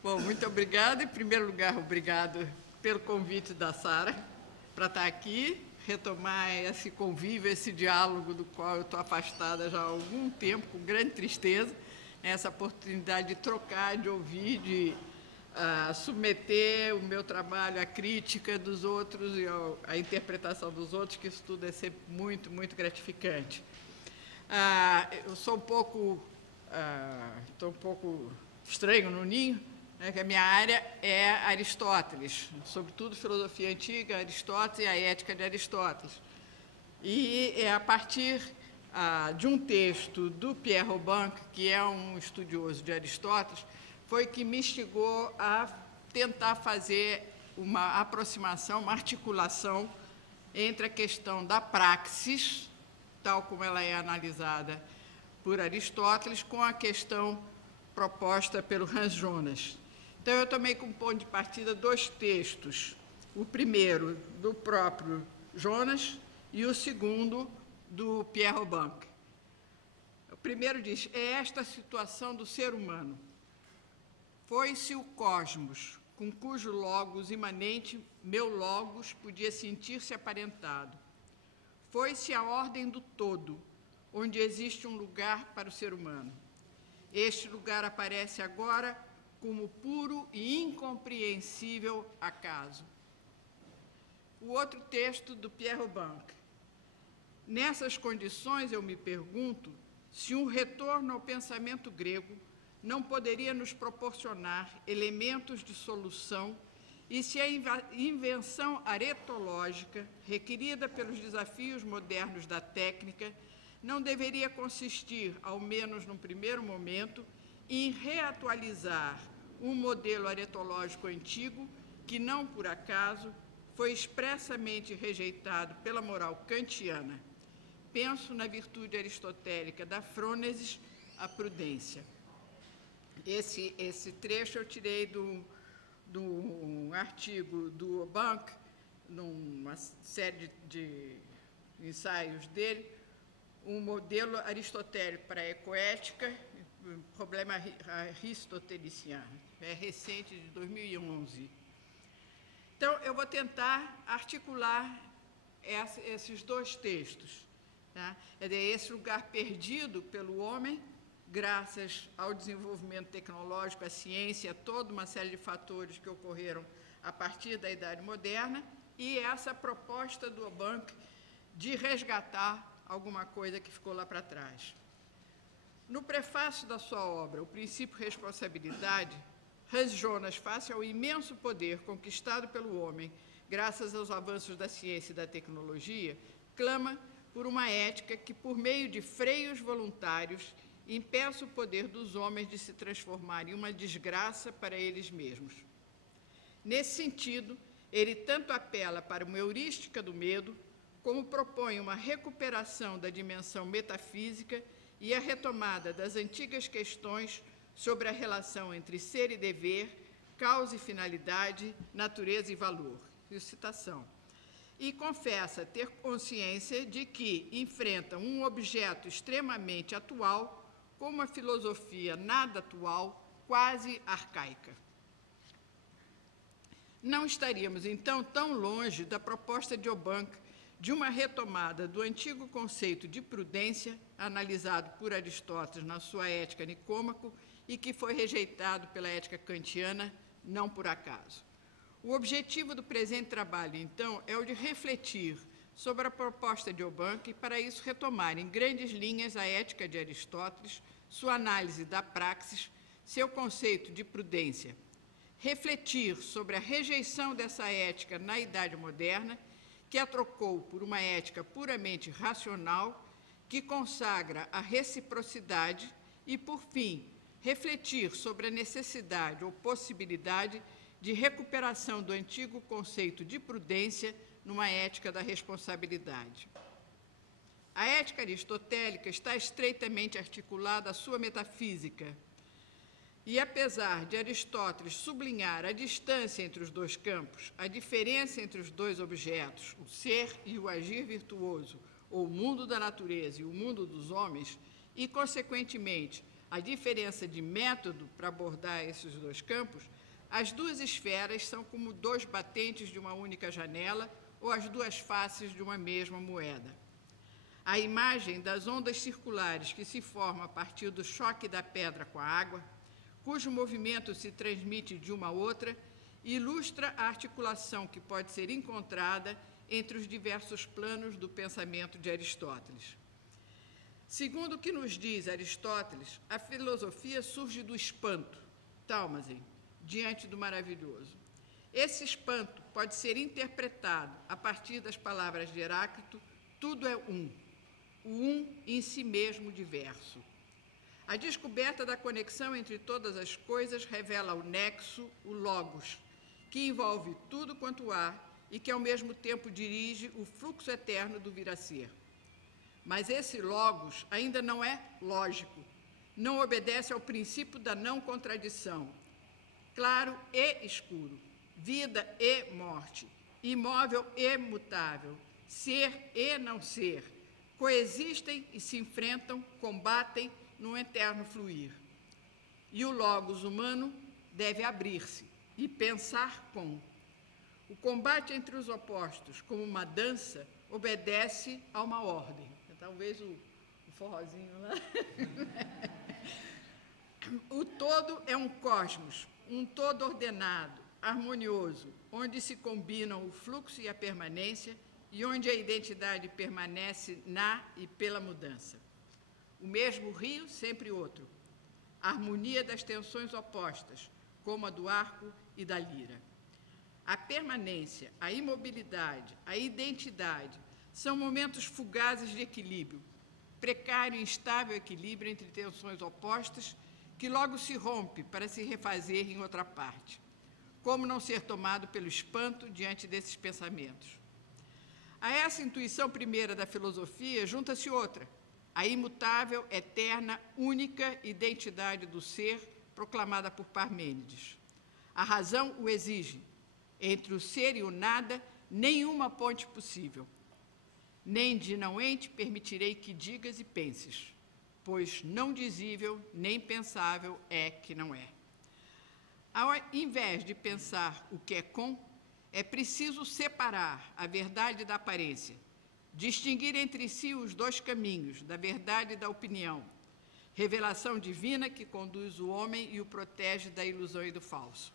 Bom, muito obrigada. Em primeiro lugar, obrigado pelo convite da Sara para estar aqui, retomar esse convívio, esse diálogo do qual eu estou afastada já há algum tempo, com grande tristeza, essa oportunidade de trocar, de ouvir, de submeter o meu trabalho à crítica dos outros e à interpretação dos outros, que isso tudo é sempre muito, muito gratificante. Eu sou estou um pouco estranho no ninho, né, que a minha área é Aristóteles, sobretudo filosofia antiga, Aristóteles e a ética de Aristóteles. E é a partir de um texto do Pierre Robin, que é um estudioso de Aristóteles, foi que me instigou a tentar fazer uma aproximação, uma articulação entre a questão da praxis, tal como ela é analisada por Aristóteles, com a questão proposta pelo Hans Jonas. Então, eu tomei como ponto de partida dois textos, o primeiro do próprio Jonas e o segundo do Pierre Robin. O primeiro diz: é esta a situação do ser humano. Foi-se o cosmos, com cujo logos imanente meu logos podia sentir-se aparentado. Foi-se a ordem do todo, onde existe um lugar para o ser humano. Este lugar aparece agora como puro e incompreensível acaso. O outro texto do Pierre Robin. Nessas condições, eu me pergunto se um retorno ao pensamento grego não poderia nos proporcionar elementos de solução e se a invenção aretológica, requerida pelos desafios modernos da técnica, não deveria consistir, ao menos num primeiro momento, em reatualizar um modelo aretológico antigo que, não por acaso, foi expressamente rejeitado pela moral kantiana. Penso na virtude aristotélica da frônesis, a prudência. Esse trecho eu tirei do artigo do Bank, numa série de ensaios dele, um modelo aristotélico para a ecoética, problema aristoteliciano, é recente, de 2011. Então, eu vou tentar articular esses dois textos. Tá? É esse lugar perdido pelo homem, graças ao desenvolvimento tecnológico, à ciência, toda uma série de fatores que ocorreram a partir da Idade Moderna, e essa proposta do Bank de resgatar alguma coisa que ficou lá para trás. No prefácio da sua obra, O Princípio Responsabilidade, Hans Jonas, face ao imenso poder conquistado pelo homem, graças aos avanços da ciência e da tecnologia, clama por uma ética que, por meio de freios voluntários, impeça o poder dos homens de se transformar em uma desgraça para eles mesmos. Nesse sentido, ele tanto apela para uma heurística do medo, como propõe uma recuperação da dimensão metafísica e a retomada das antigas questões sobre a relação entre ser e dever, causa e finalidade, natureza e valor. Citação. E confessa ter consciência de que enfrenta um objeto extremamente atual com uma filosofia nada atual, quase arcaica. Não estaríamos, então, tão longe da proposta de Obank de uma retomada do antigo conceito de prudência, analisado por Aristóteles na sua Ética Nicômaco e que foi rejeitado pela ética kantiana, não por acaso. O objetivo do presente trabalho, então, é o de refletir sobre a proposta de Obank e, para isso, retomar em grandes linhas a ética de Aristóteles, sua análise da praxis, seu conceito de prudência. Refletir sobre a rejeição dessa ética na Idade Moderna, que a trocou por uma ética puramente racional, que consagra a reciprocidade e, por fim, refletir sobre a necessidade ou possibilidade de recuperação do antigo conceito de prudência numa ética da responsabilidade. A ética aristotélica está estreitamente articulada à sua metafísica, e apesar de Aristóteles sublinhar a distância entre os dois campos, a diferença entre os dois objetos, o ser e o agir virtuoso, ou o mundo da natureza e o mundo dos homens, e, consequentemente, a diferença de método para abordar esses dois campos, as duas esferas são como dois batentes de uma única janela ou as duas faces de uma mesma moeda. A imagem das ondas circulares que se formam a partir do choque da pedra com a água, cujo movimento se transmite de uma a outra, ilustra a articulação que pode ser encontrada entre os diversos planos do pensamento de Aristóteles. Segundo o que nos diz Aristóteles, a filosofia surge do espanto, Taumazen, diante do maravilhoso. Esse espanto pode ser interpretado a partir das palavras de Heráclito: tudo é um, o um em si mesmo diverso. A descoberta da conexão entre todas as coisas revela o nexo, o logos, que envolve tudo quanto há e que, ao mesmo tempo, dirige o fluxo eterno do vir a ser. Mas esse logos ainda não é lógico, não obedece ao princípio da não contradição, claro e escuro, vida e morte, imóvel e mutável, ser e não ser, coexistem e se enfrentam, combatem num eterno fluir. E o logos humano deve abrir-se e pensar com. O combate entre os opostos, como uma dança, obedece a uma ordem. Talvez o forrozinho lá. O todo é um cosmos, um todo ordenado, harmonioso, onde se combinam o fluxo e a permanência e onde a identidade permanece na e pela mudança. O mesmo rio, sempre outro. A harmonia das tensões opostas, como a do arco e da lira. A permanência, a imobilidade, a identidade são momentos fugazes de equilíbrio, precário e instável equilíbrio entre tensões opostas que logo se rompe para se refazer em outra parte. Como não ser tomado pelo espanto diante desses pensamentos? A essa intuição primeira da filosofia junta-se outra, a imutável, eterna, única identidade do ser proclamada por Parmênides. A razão o exige. Entre o ser e o nada, nenhuma ponte possível. Nem de não ente permitirei que digas e penses, pois não dizível nem pensável é que não é. Ao invés de pensar o que é com, é preciso separar a verdade da aparência, distinguir entre si os dois caminhos, da verdade e da opinião, revelação divina que conduz o homem e o protege da ilusão e do falso.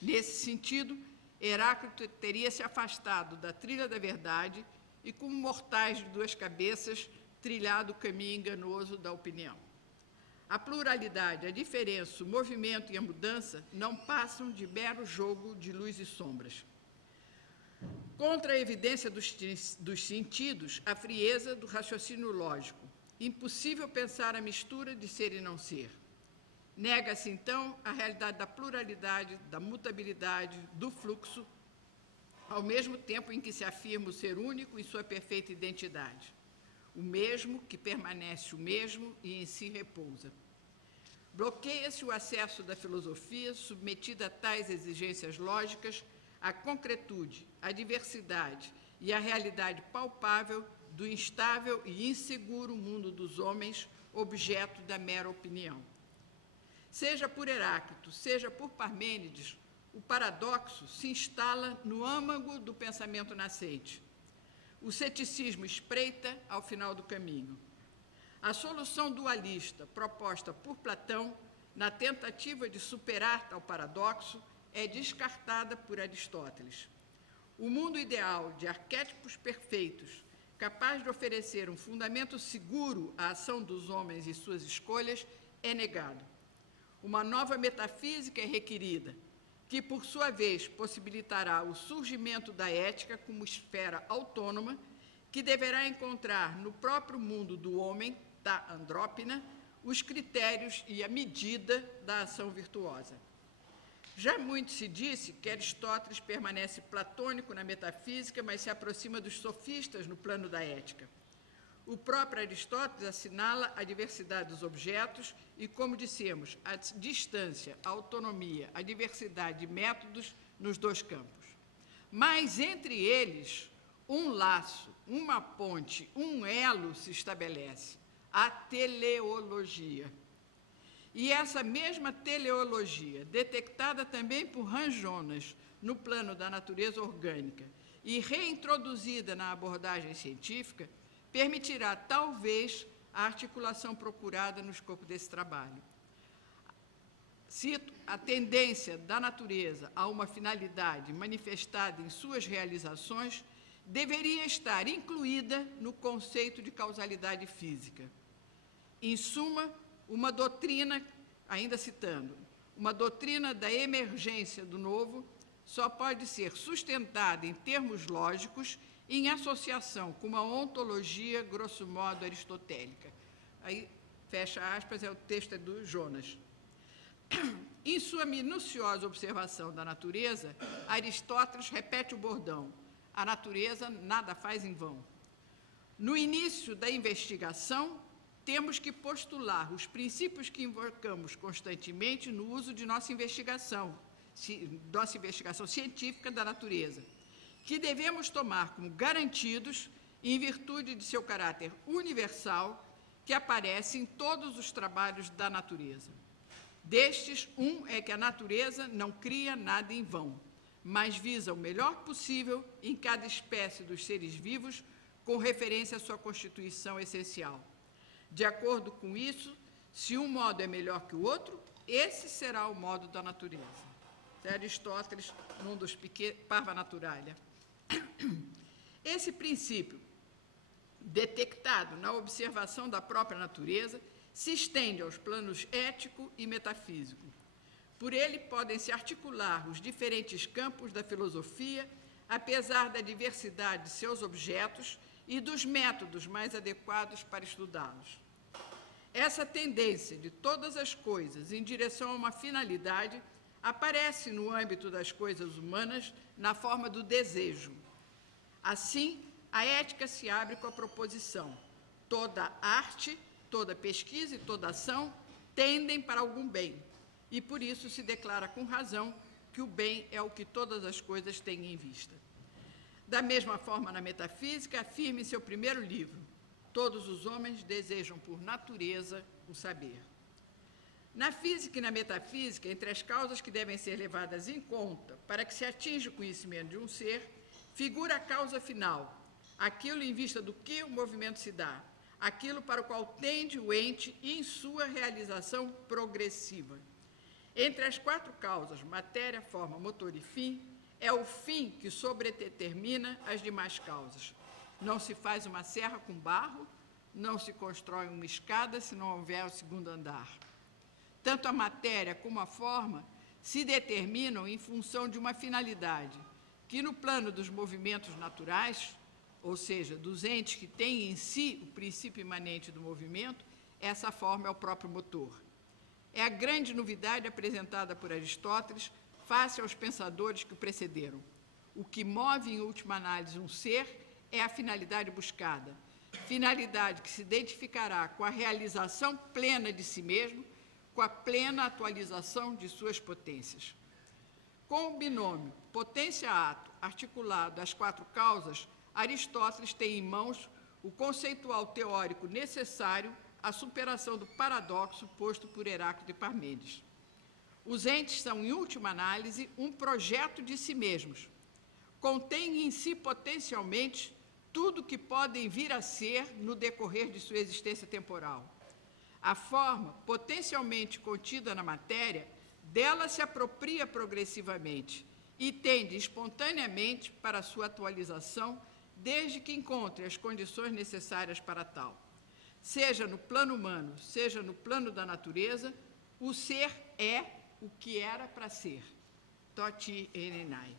Nesse sentido, Heráclito teria se afastado da trilha da verdade e, como mortais de duas cabeças, trilhado o caminho enganoso da opinião. A pluralidade, a diferença, o movimento e a mudança não passam de mero jogo de luz e sombras. Contra a evidência dos sentidos, a frieza do raciocínio lógico. Impossível pensar a mistura de ser e não ser. Nega-se, então, a realidade da pluralidade, da mutabilidade, do fluxo, ao mesmo tempo em que se afirma o ser único em sua perfeita identidade, o mesmo que permanece o mesmo e em si repousa. Bloqueia-se o acesso da filosofia, submetida a tais exigências lógicas, à concretude, à diversidade e à realidade palpável do instável e inseguro mundo dos homens, objeto da mera opinião. Seja por Heráclito, seja por Parmênides, o paradoxo se instala no âmago do pensamento nascente. O ceticismo espreita ao final do caminho. A solução dualista proposta por Platão, na tentativa de superar tal paradoxo, é descartada por Aristóteles. O mundo ideal de arquétipos perfeitos, capaz de oferecer um fundamento seguro à ação dos homens e suas escolhas, é negado. Uma nova metafísica é requerida, que, por sua vez, possibilitará o surgimento da ética como esfera autônoma, que deverá encontrar no próprio mundo do homem, da andrópina, os critérios e a medida da ação virtuosa. Já muito se disse que Aristóteles permanece platônico na metafísica, mas se aproxima dos sofistas no plano da ética. O próprio Aristóteles assinala a diversidade dos objetos e, como dissemos, a distância, a autonomia, a diversidade de métodos nos dois campos. Mas, entre eles, um laço, uma ponte, um elo se estabelece, a teleologia. E essa mesma teleologia, detectada também por Hans Jonas no plano da natureza orgânica e reintroduzida na abordagem científica, permitirá, talvez, a articulação procurada no escopo desse trabalho. Cito, a tendência da natureza a uma finalidade manifestada em suas realizações deveria estar incluída no conceito de causalidade física. Em suma, uma doutrina, ainda citando, uma doutrina da emergência do novo só pode ser sustentada em termos lógicos em associação com uma ontologia, grosso modo, aristotélica. Aí, fecha aspas, o texto é do Jonas. Em sua minuciosa observação da natureza, Aristóteles repete o bordão: a natureza nada faz em vão. No início da investigação, temos que postular os princípios que invocamos constantemente no uso de nossa investigação científica da natureza, que devemos tomar como garantidos em virtude de seu caráter universal, que aparece em todos os trabalhos da natureza. Destes, um é que a natureza não cria nada em vão, mas visa o melhor possível em cada espécie dos seres vivos, com referência à sua constituição essencial. De acordo com isso, se um modo é melhor que o outro, esse será o modo da natureza. É Aristóteles, num dos Parva Naturalia. Esse princípio, detectado na observação da própria natureza, se estende aos planos ético e metafísico. Por ele podem se articular os diferentes campos da filosofia, apesar da diversidade de seus objetos e dos métodos mais adequados para estudá-los. Essa tendência de todas as coisas em direção a uma finalidade aparece no âmbito das coisas humanas na forma do desejo. Assim, a ética se abre com a proposição: toda arte, toda pesquisa e toda ação tendem para algum bem, e por isso se declara com razão que o bem é o que todas as coisas têm em vista. Da mesma forma, na metafísica, afirma em seu primeiro livro: todos os homens desejam por natureza o saber. Na física e na metafísica, entre as causas que devem ser levadas em conta para que se atinja o conhecimento de um ser, figura a causa final, aquilo em vista do que o movimento se dá, aquilo para o qual tende o ente em sua realização progressiva. Entre as quatro causas, matéria, forma, motor e fim, é o fim que sobredetermina as demais causas. Não se faz uma serra com barro, não se constrói uma escada se não houver o segundo andar. Tanto a matéria como a forma se determinam em função de uma finalidade, que no plano dos movimentos naturais, ou seja, dos entes que têm em si o princípio imanente do movimento, essa forma é o próprio motor. É a grande novidade apresentada por Aristóteles face aos pensadores que o precederam. O que move, em última análise, um ser é a finalidade buscada, finalidade que se identificará com a realização plena de si mesmo, com a plena atualização de suas potências. Com o binômio potência-ato articulado às quatro causas, Aristóteles tem em mãos o conceitual teórico necessário à superação do paradoxo posto por Heráclito e Parmênides. Os entes são, em última análise, um projeto de si mesmos. Contêm em si potencialmente tudo o que podem vir a ser no decorrer de sua existência temporal. A forma, potencialmente contida na matéria, dela se apropria progressivamente e tende espontaneamente para a sua atualização, desde que encontre as condições necessárias para tal. Seja no plano humano, seja no plano da natureza, o ser é o que era para ser. Toti enenai.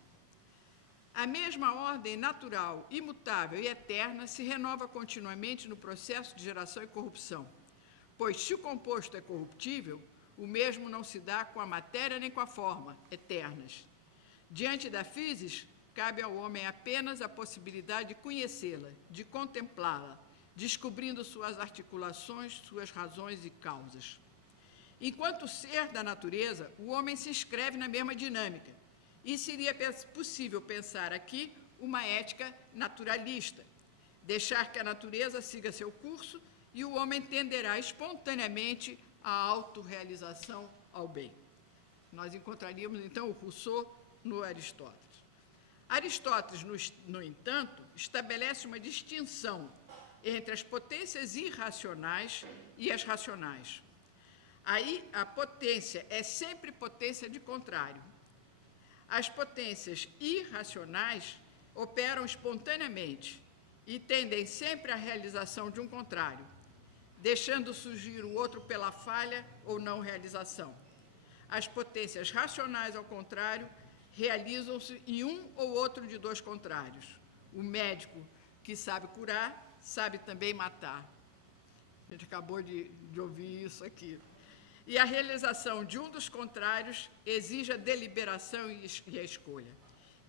A mesma ordem natural, imutável e eterna se renova continuamente no processo de geração e corrupção, pois se o composto é corruptível, o mesmo não se dá com a matéria nem com a forma, eternas. Diante da physis, cabe ao homem apenas a possibilidade de conhecê-la, de contemplá-la, descobrindo suas articulações, suas razões e causas. Enquanto ser da natureza, o homem se inscreve na mesma dinâmica, e seria possível pensar aqui uma ética naturalista, deixar que a natureza siga seu curso e o homem tenderá espontaneamente à autorrealização ao bem. Nós encontraríamos, então, o Rousseau no Aristóteles. Aristóteles, no entanto, estabelece uma distinção entre as potências irracionais e as racionais. Aí, a potência é sempre potência de contrário. As potências irracionais operam espontaneamente e tendem sempre à realização de um contrário, deixando surgir o outro pela falha ou não realização. As potências racionais, ao contrário, realizam-se em um ou outro de dois contrários. O médico que sabe curar, sabe também matar. A gente acabou de ouvir isso aqui. E a realização de um dos contrários exige a deliberação e a escolha.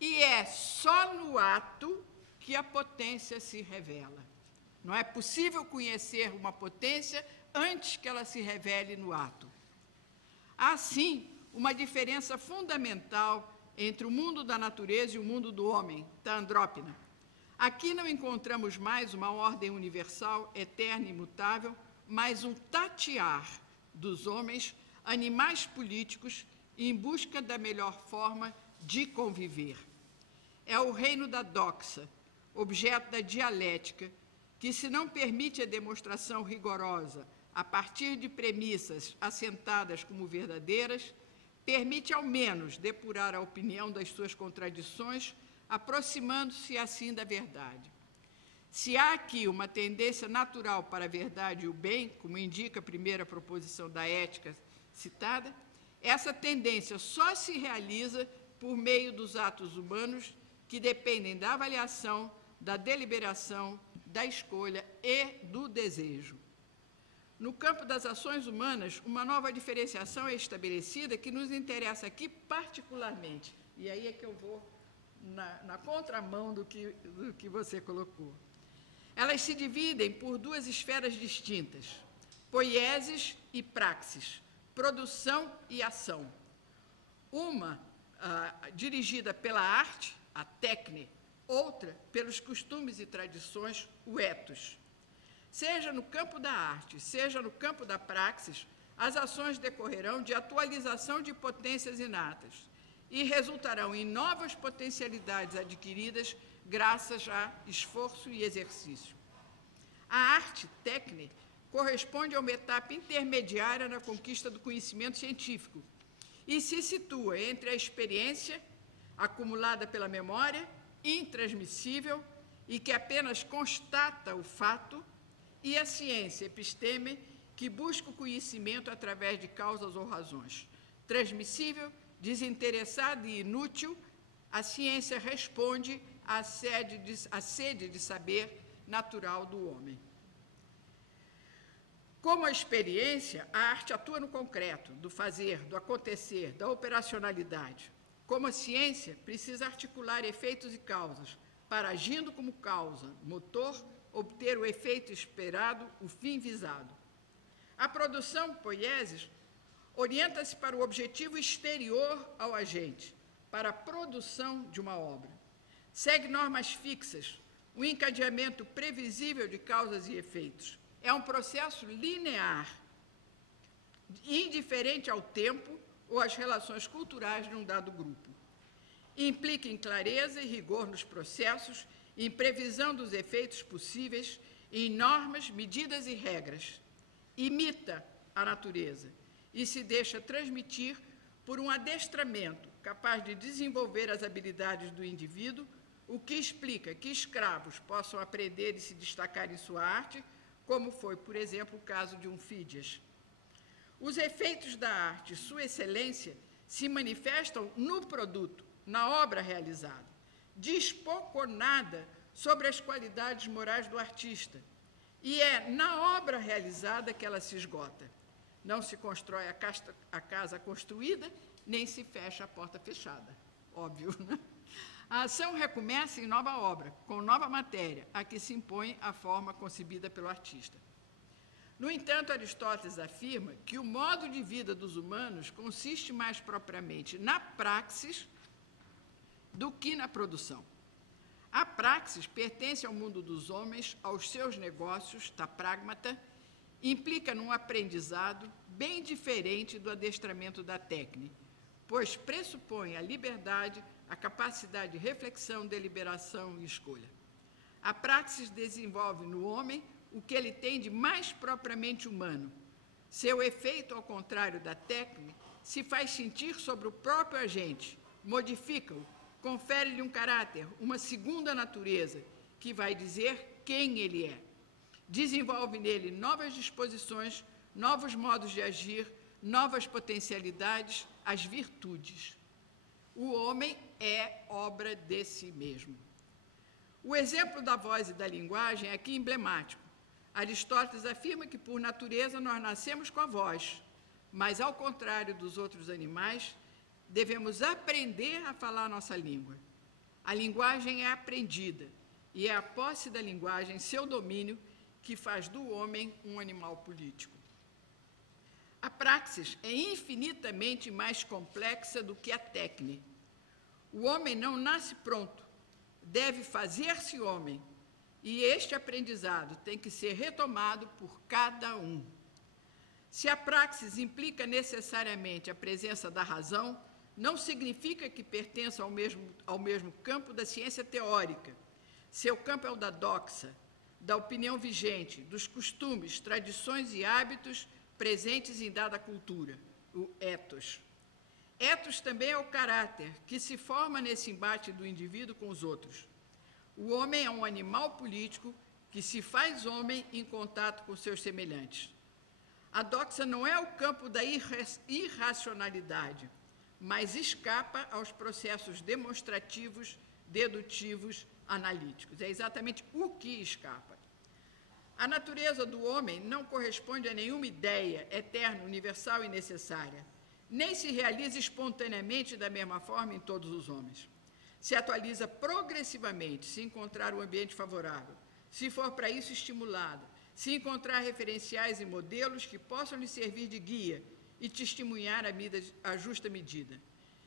E é só no ato que a potência se revela. Não é possível conhecer uma potência antes que ela se revele no ato. Há, sim, uma diferença fundamental entre o mundo da natureza e o mundo do homem, da andrópina. Aqui não encontramos mais uma ordem universal, eterna e imutável, mas um tatear dos homens, animais políticos, em busca da melhor forma de conviver. É o reino da doxa, objeto da dialética, que, se não permite a demonstração rigorosa a partir de premissas assentadas como verdadeiras, permite ao menos depurar a opinião das suas contradições, aproximando-se assim da verdade. Se há aqui uma tendência natural para a verdade e o bem, como indica a primeira proposição da ética citada, essa tendência só se realiza por meio dos atos humanos que dependem da avaliação, da deliberação, da escolha e do desejo. No campo das ações humanas, uma nova diferenciação é estabelecida que nos interessa aqui particularmente. E aí é que eu vou na contramão do que você colocou. Elas se dividem por duas esferas distintas, poiesis e praxis, produção e ação. Uma dirigida pela arte, a técnica, outra pelos costumes e tradições, o ethos. Seja no campo da arte, seja no campo da praxis, as ações decorrerão de atualização de potências inatas e resultarão em novas potencialidades adquiridas graças a esforço e exercício. A arte técnica corresponde a uma etapa intermediária na conquista do conhecimento científico e se situa entre a experiência acumulada pela memória, intransmissível e que apenas constata o fato, e a ciência episteme, que busca o conhecimento através de causas ou razões. Transmissível, desinteressada e inútil, a ciência responde à sede de saber natural do homem. Como a experiência, a arte atua no concreto, do fazer, do acontecer, da operacionalidade. Como a ciência, precisa articular efeitos e causas, para, agindo como causa, motor, obter o efeito esperado, o fim visado. A produção, poiesis, orienta-se para o objetivo exterior ao agente, para a produção de uma obra. Segue normas fixas, um encadeamento previsível de causas e efeitos. É um processo linear, indiferente ao tempo ou às relações culturais de um dado grupo. Implica em clareza e rigor nos processos, em previsão dos efeitos possíveis, em normas, medidas e regras. Imita a natureza e se deixa transmitir por um adestramento capaz de desenvolver as habilidades do indivíduo, o que explica que escravos possam aprender e se destacar em sua arte, como foi, por exemplo, o caso de um Fídias. Os efeitos da arte, sua excelência, se manifestam no produto, na obra realizada. Diz pouco ou nada sobre as qualidades morais do artista, e é na obra realizada que ela se esgota. Não se constrói a casa construída, nem se fecha a porta fechada. Óbvio, né? A ação recomeça em nova obra, com nova matéria, a que se impõe a forma concebida pelo artista. No entanto, Aristóteles afirma que o modo de vida dos humanos consiste mais propriamente na praxis do que na produção. A praxis pertence ao mundo dos homens, aos seus negócios, ta pragmata, implica num aprendizado, bem diferente do adestramento da técnica, pois pressupõe a liberdade, a capacidade de reflexão, deliberação e escolha. A praxis desenvolve no homem o que ele tem de mais propriamente humano. Seu efeito, ao contrário da técnica, se faz sentir sobre o próprio agente, modifica-o, confere-lhe um caráter, uma segunda natureza, que vai dizer quem ele é. Desenvolve nele novas disposições, novos modos de agir, novas potencialidades, as virtudes. O homem é obra de si mesmo. O exemplo da voz e da linguagem é aqui emblemático. Aristóteles afirma que, por natureza, nós nascemos com a voz, mas, ao contrário dos outros animais, devemos aprender a falar a nossa língua. A linguagem é aprendida, e é a posse da linguagem, seu domínio, que faz do homem um animal político. A praxis é infinitamente mais complexa do que a técnica. O homem não nasce pronto, deve fazer-se homem, e este aprendizado tem que ser retomado por cada um. Se a praxis implica necessariamente a presença da razão, não significa que pertença ao mesmo campo da ciência teórica. Seu campo é o da doxa, da opinião vigente, dos costumes, tradições e hábitos presentes em dada cultura, o ethos. Ethos também é o caráter, que se forma nesse embate do indivíduo com os outros. O homem é um animal político que se faz homem em contato com seus semelhantes. A doxa não é o campo da irracionalidade, mas escapa aos processos demonstrativos, dedutivos, analíticos. É exatamente o que escapa. A natureza do homem não corresponde a nenhuma ideia eterna, universal e necessária, nem se realiza espontaneamente da mesma forma em todos os homens. Se atualiza progressivamente, se encontrar um ambiente favorável, se for para isso estimulado, se encontrar referenciais e modelos que possam lhe servir de guia e testemunhar a justa medida.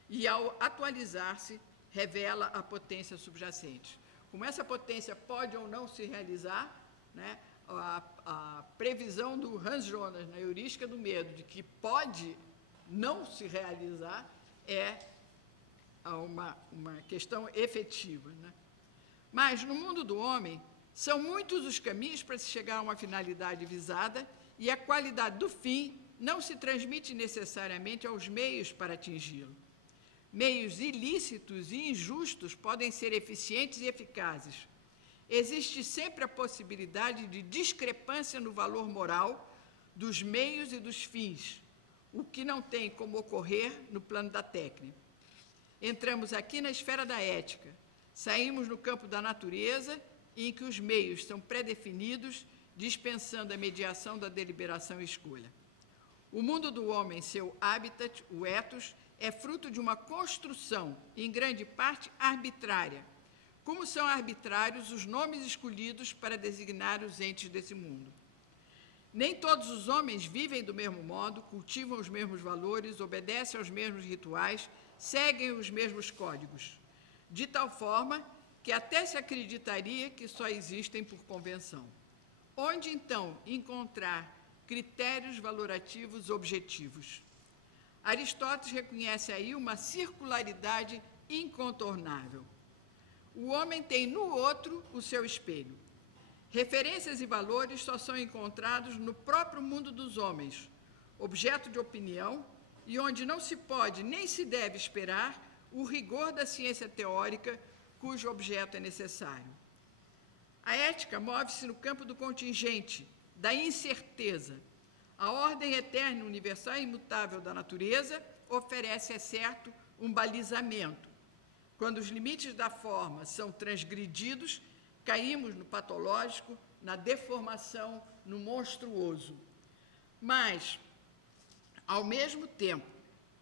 E, ao atualizar-se, revela a potência subjacente. Como essa potência pode ou não se realizar, né, a previsão do Hans Jonas na heurística do medo, de que pode não se realizar, é uma questão efetiva, né? Mas, no mundo do homem, são muitos os caminhos para se chegar a uma finalidade visada, e a qualidade do fim não se transmite necessariamente aos meios para atingi-lo. Meios ilícitos e injustos podem ser eficientes e eficazes. Existe sempre a possibilidade de discrepância no valor moral dos meios e dos fins, o que não tem como ocorrer no plano da técnica. Entramos aqui na esfera da ética, saímos no campo da natureza, em que os meios são pré-definidos, dispensando a mediação da deliberação e escolha. O mundo do homem, seu habitat, o ethos, é fruto de uma construção, em grande parte arbitrária, como são arbitrários os nomes escolhidos para designar os entes desse mundo. Nem todos os homens vivem do mesmo modo, cultivam os mesmos valores, obedecem aos mesmos rituais, seguem os mesmos códigos, de tal forma que até se acreditaria que só existem por convenção. Onde, então, encontrar critérios valorativos objetivos? Aristóteles reconhece aí uma circularidade incontornável. O homem tem no outro o seu espelho. Referências e valores só são encontrados no próprio mundo dos homens, objeto de opinião, e onde não se pode nem se deve esperar o rigor da ciência teórica cujo objeto é necessário. A ética move-se no campo do contingente, da incerteza. A ordem eterna, universal e imutável da natureza oferece, é certo, um balizamento. Quando os limites da forma são transgredidos, caímos no patológico, na deformação, no monstruoso. Mas, ao mesmo tempo,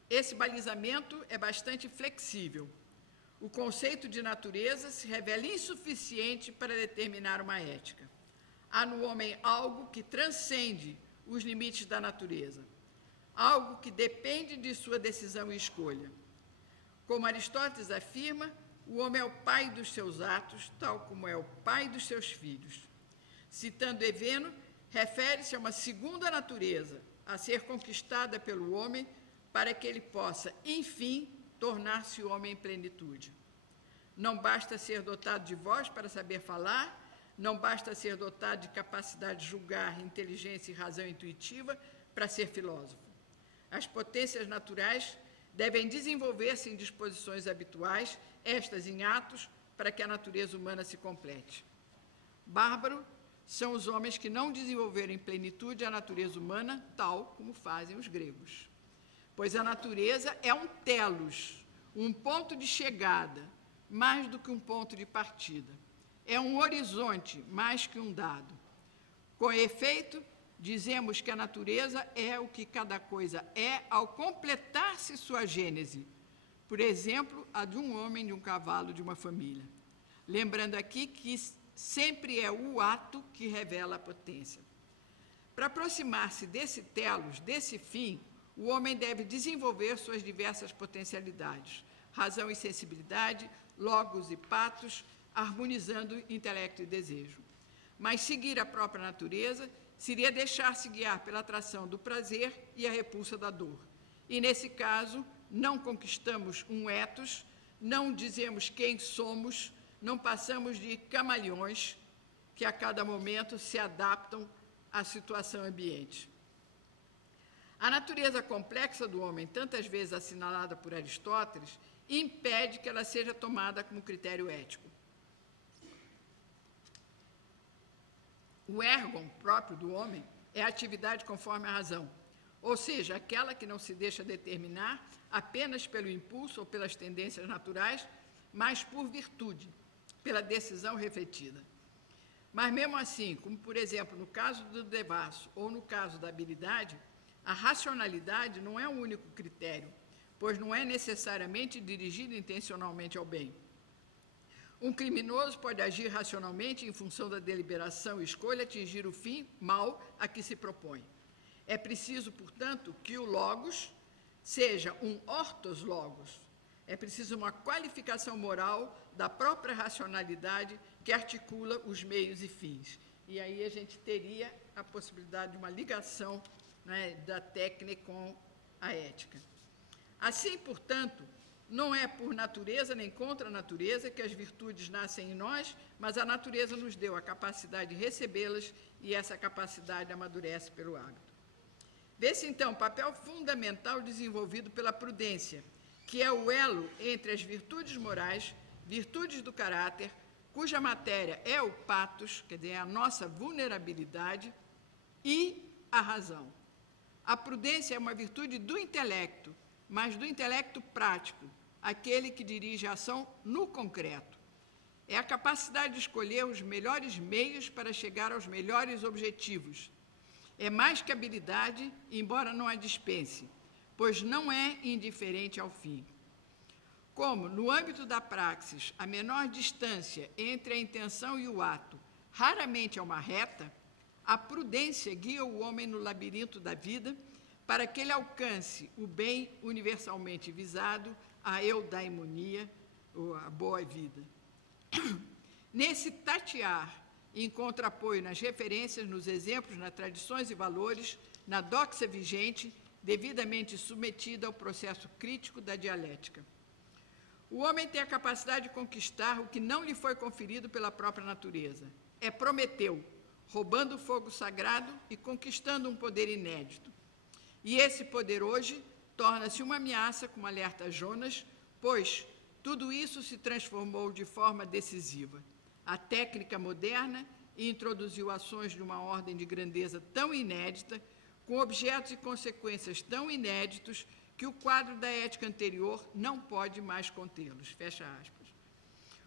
esse balizamento é bastante flexível. O conceito de natureza se revela insuficiente para determinar uma ética. Há no homem algo que transcende os limites da natureza, algo que depende de sua decisão e escolha. Como Aristóteles afirma, o homem é o pai dos seus atos, tal como é o pai dos seus filhos. Citando Eveno, refere-se a uma segunda natureza, a ser conquistada pelo homem para que ele possa, enfim, tornar-se homem em plenitude. Não basta ser dotado de voz para saber falar, não basta ser dotado de capacidade de julgar, inteligência e razão intuitiva para ser filósofo. As potências naturais devem desenvolver-se em disposições habituais, estas em atos, para que a natureza humana se complete. Bárbaro são os homens que não desenvolveram em plenitude a natureza humana, tal como fazem os gregos. Pois a natureza é um telos, um ponto de chegada, mais do que um ponto de partida. É um horizonte, mais que um dado. Com efeito, dizemos que a natureza é o que cada coisa é ao completar-se sua gênese. Por exemplo, a de um homem, de um cavalo, de uma família. Lembrando aqui que sempre é o ato que revela a potência. Para aproximar-se desse telos, desse fim, o homem deve desenvolver suas diversas potencialidades, razão e sensibilidade, logos e patos, harmonizando intelecto e desejo. Mas seguir a própria natureza seria deixar-se guiar pela atração do prazer e a repulsa da dor. E, nesse caso, não conquistamos um ethos, não dizemos quem somos, não passamos de camaleões que a cada momento se adaptam à situação ambiente. A natureza complexa do homem, tantas vezes assinalada por Aristóteles, impede que ela seja tomada como critério ético. O ergon próprio do homem é a atividade conforme a razão, ou seja, aquela que não se deixa determinar apenas pelo impulso ou pelas tendências naturais, mas por virtude, pela decisão refletida. Mas mesmo assim, como por exemplo no caso do devasso ou no caso da habilidade, a racionalidade não é o único critério, pois não é necessariamente dirigida intencionalmente ao bem. Um criminoso pode agir racionalmente em função da deliberação e escolha atingir o fim mal a que se propõe. É preciso, portanto, que o logos seja um ortos logos. É preciso uma qualificação moral da própria racionalidade que articula os meios e fins. E aí a gente teria a possibilidade de uma ligação, né, da técnica com a ética. Assim, portanto, não é por natureza nem contra a natureza que as virtudes nascem em nós, mas a natureza nos deu a capacidade de recebê-las e essa capacidade amadurece pelo hábito. Vê-se, então, o papel fundamental desenvolvido pela prudência, que é o elo entre as virtudes morais, virtudes do caráter, cuja matéria é o patos, quer dizer, a nossa vulnerabilidade, e a razão. A prudência é uma virtude do intelecto, mas do intelecto prático, aquele que dirige a ação no concreto. É a capacidade de escolher os melhores meios para chegar aos melhores objetivos. É mais que habilidade, embora não a dispense, pois não é indiferente ao fim. Como, no âmbito da praxis, a menor distância entre a intenção e o ato raramente é uma reta, a prudência guia o homem no labirinto da vida para que ele alcance o bem universalmente visado, a eudaimonia, ou a boa vida. Nesse tatear, encontra apoio nas referências, nos exemplos, nas tradições e valores, na doxa vigente, devidamente submetida ao processo crítico da dialética. O homem tem a capacidade de conquistar o que não lhe foi conferido pela própria natureza. É Prometeu, roubando o fogo sagrado e conquistando um poder inédito. E esse poder hoje torna-se uma ameaça, como alerta Jonas, pois tudo isso se transformou de forma decisiva. A técnica moderna introduziu ações de uma ordem de grandeza tão inédita, com objetos e consequências tão inéditos, que o quadro da ética anterior não pode mais contê-los. Fecha aspas.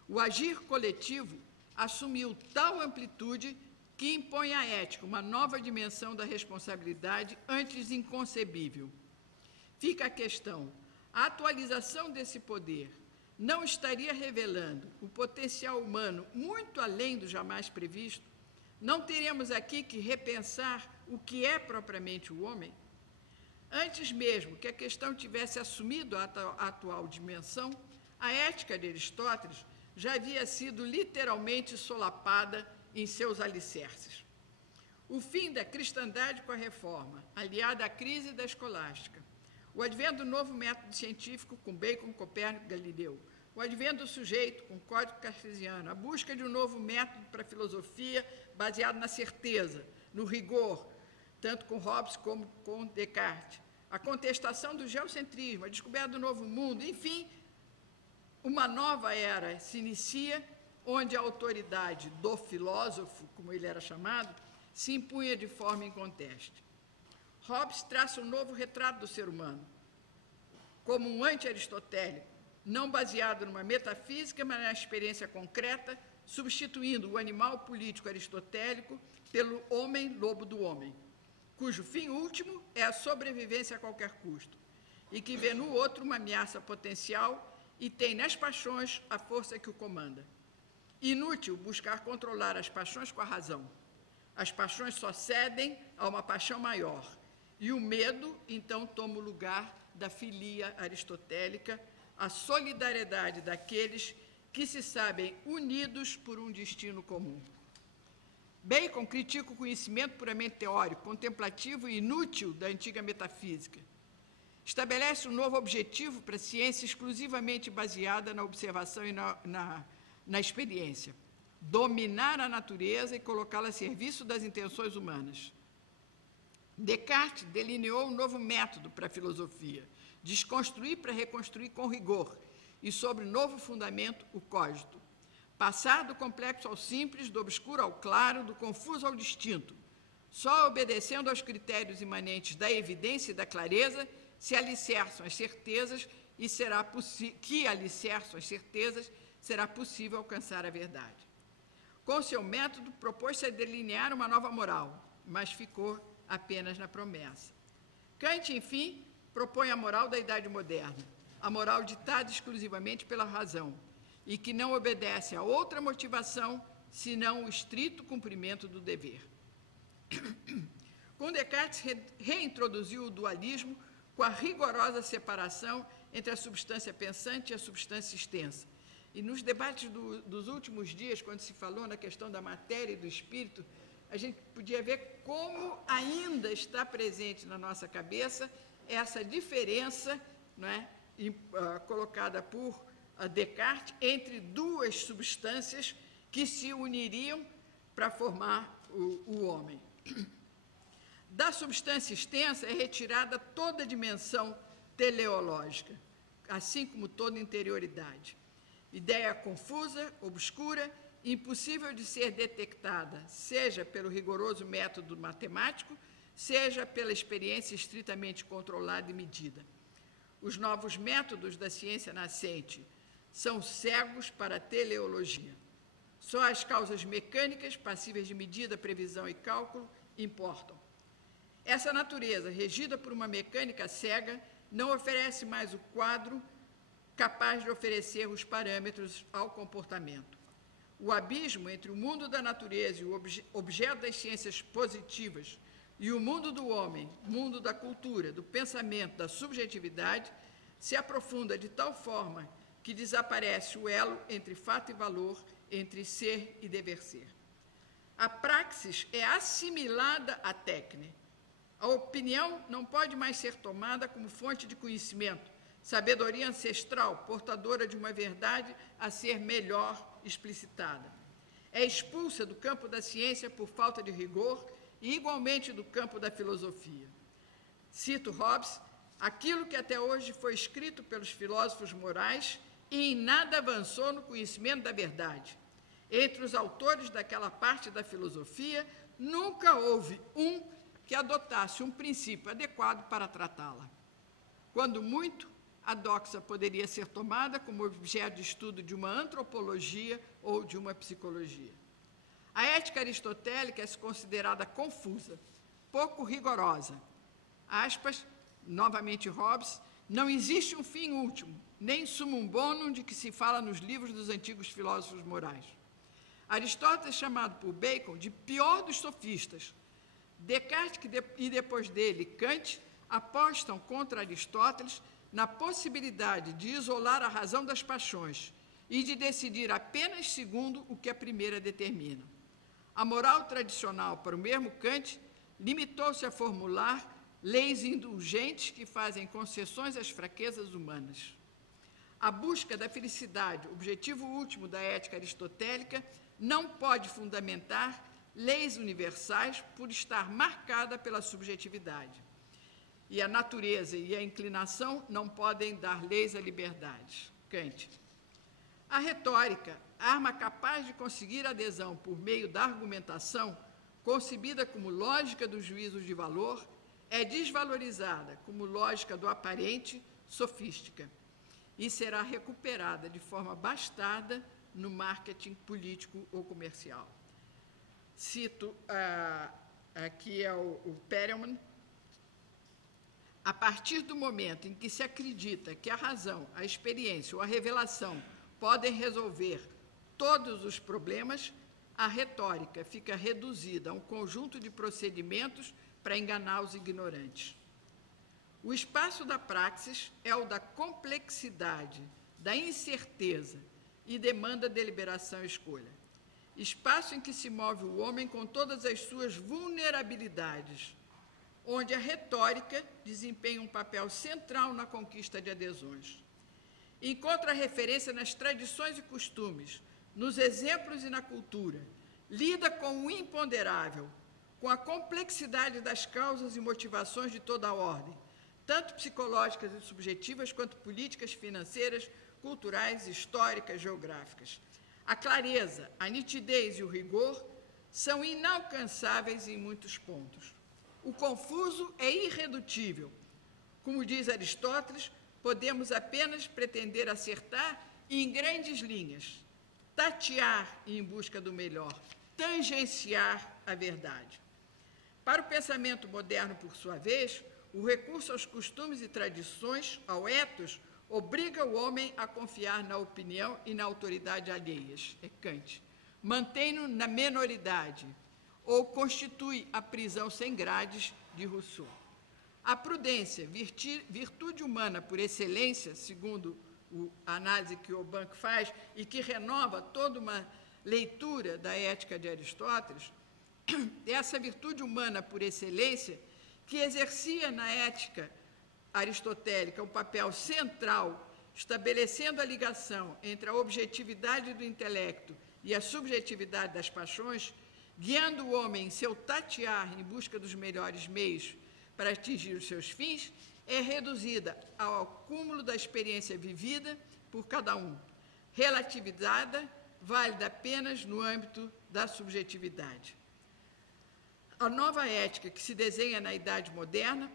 O agir coletivo assumiu tal amplitude que impõe à ética uma nova dimensão da responsabilidade antes inconcebível. Fica a questão, a atualização desse poder não estaria revelando o potencial humano muito além do jamais previsto? Não teríamos aqui que repensar o que é propriamente o homem? Antes mesmo que a questão tivesse assumido a atual dimensão, a ética de Aristóteles já havia sido literalmente solapada em seus alicerces. o fim da cristandade com a reforma, aliada à crise da escolástica, o advento do novo método científico com Bacon, Copérnico e Galileu, o advento do sujeito com o código cartesiano, a busca de um novo método para a filosofia baseado na certeza, no rigor, tanto com Hobbes como com Descartes, a contestação do geocentrismo, a descoberta do novo mundo, enfim, uma nova era se inicia, onde a autoridade do filósofo, como ele era chamado, se impunha de forma inconteste. Hobbes traça um novo retrato do ser humano, como um anti-aristotélico, não baseado numa metafísica, mas na experiência concreta, substituindo o animal político aristotélico pelo homem-lobo do homem, cujo fim último é a sobrevivência a qualquer custo, e que vê no outro uma ameaça potencial e tem nas paixões a força que o comanda. Inútil buscar controlar as paixões com a razão. As paixões só cedem a uma paixão maior, e o medo, então, toma o lugar da filia aristotélica, a solidariedade daqueles que se sabem unidos por um destino comum. Bacon critica o conhecimento puramente teórico, contemplativo e inútil da antiga metafísica. Estabelece um novo objetivo para a ciência exclusivamente baseada na observação e na experiência. Dominar a natureza e colocá-la a serviço das intenções humanas. Descartes delineou um novo método para a filosofia, desconstruir para reconstruir com rigor, e sobre novo fundamento, o cogito. Passar do complexo ao simples, do obscuro ao claro, do confuso ao distinto. Só obedecendo aos critérios imanentes da evidência e da clareza se alicerçam as certezas e será possível alcançar a verdade. Com seu método, propôs-se a delinear uma nova moral, mas ficou apenas na promessa. Kant, enfim, propõe a moral da Idade Moderna, a moral ditada exclusivamente pela razão, e que não obedece a outra motivação senão o estrito cumprimento do dever. Com Descartes, reintroduziu o dualismo com a rigorosa separação entre a substância pensante e a substância extensa. E nos debates dos últimos dias, quando se falou na questão da matéria e do espírito, a gente podia ver como ainda está presente na nossa cabeça essa diferença, não é, colocada por Descartes entre duas substâncias que se uniriam para formar o homem. Da substância extensa é retirada toda a dimensão teleológica, assim como toda interioridade. Ideia confusa, obscura, impossível de ser detectada, seja pelo rigoroso método matemático, seja pela experiência estritamente controlada e medida. Os novos métodos da ciência nascente são cegos para a teleologia. Só as causas mecânicas, passíveis de medida, previsão e cálculo, importam. Essa natureza, regida por uma mecânica cega, não oferece mais o quadro capaz de oferecer os parâmetros ao comportamento. O abismo entre o mundo da natureza e o objeto das ciências positivas e o mundo do homem, mundo da cultura, do pensamento, da subjetividade, se aprofunda de tal forma que desaparece o elo entre fato e valor, entre ser e dever ser. A praxis é assimilada à técnica. A opinião não pode mais ser tomada como fonte de conhecimento, sabedoria ancestral, portadora de uma verdade a ser melhor explicitada. É expulsa do campo da ciência por falta de rigor e igualmente do campo da filosofia. Cito Hobbes: aquilo que até hoje foi escrito pelos filósofos morais e em nada avançou no conhecimento da verdade. Entre os autores daquela parte da filosofia, nunca houve um que adotasse um princípio adequado para tratá-la. Quando muito, a doxa poderia ser tomada como objeto de estudo de uma antropologia ou de uma psicologia. A ética aristotélica é considerada confusa, pouco rigorosa. Aspas, novamente Hobbes: não existe um fim último, nem summum bonum de que se fala nos livros dos antigos filósofos morais. Aristóteles, chamado por Bacon de pior dos sofistas. Descartes e depois dele Kant apostam contra Aristóteles na possibilidade de isolar a razão das paixões e de decidir apenas segundo o que a primeira determina. A moral tradicional, para o mesmo Kant, limitou-se a formular leis indulgentes que fazem concessões às fraquezas humanas. A busca da felicidade, objetivo último da ética aristotélica, não pode fundamentar leis universais por estar marcada pela subjetividade. E a natureza e a inclinação não podem dar leis à liberdade. Kant. A retórica, arma capaz de conseguir adesão por meio da argumentação, concebida como lógica dos juízos de valor, é desvalorizada como lógica do aparente, sofística, e será recuperada de forma bastarda no marketing político ou comercial. Cito aqui o Perelman. A partir do momento em que se acredita que a razão, a experiência ou a revelação podem resolver todos os problemas, a retórica fica reduzida a um conjunto de procedimentos para enganar os ignorantes. O espaço da praxis é o da complexidade, da incerteza e demanda deliberação e escolha. Espaço em que se move o homem com todas as suas vulnerabilidades, onde a retórica desempenha um papel central na conquista de adesões. Encontra referência nas tradições e costumes, nos exemplos e na cultura, lida com o imponderável, com a complexidade das causas e motivações de toda a ordem, tanto psicológicas e subjetivas, quanto políticas, financeiras, culturais, históricas, geográficas. A clareza, a nitidez e o rigor são inalcançáveis em muitos pontos. O confuso é irredutível. Como diz Aristóteles, podemos apenas pretender acertar em grandes linhas, tatear em busca do melhor, tangenciar a verdade. Para o pensamento moderno, por sua vez, o recurso aos costumes e tradições, ao ethos, obriga o homem a confiar na opinião e na autoridade alheias. É Kant. Mantém-no na menoridade, ou constitui a prisão sem grades, de Rousseau. A prudência, virtude humana por excelência, segundo a análise que o Bank faz, e que renova toda uma leitura da ética de Aristóteles, essa virtude humana por excelência, que exercia na ética aristotélica um papel central, estabelecendo a ligação entre a objetividade do intelecto e a subjetividade das paixões, guiando o homem em seu tatear em busca dos melhores meios para atingir os seus fins, é reduzida ao acúmulo da experiência vivida por cada um, relativizada, válida apenas no âmbito da subjetividade. A nova ética que se desenha na Idade Moderna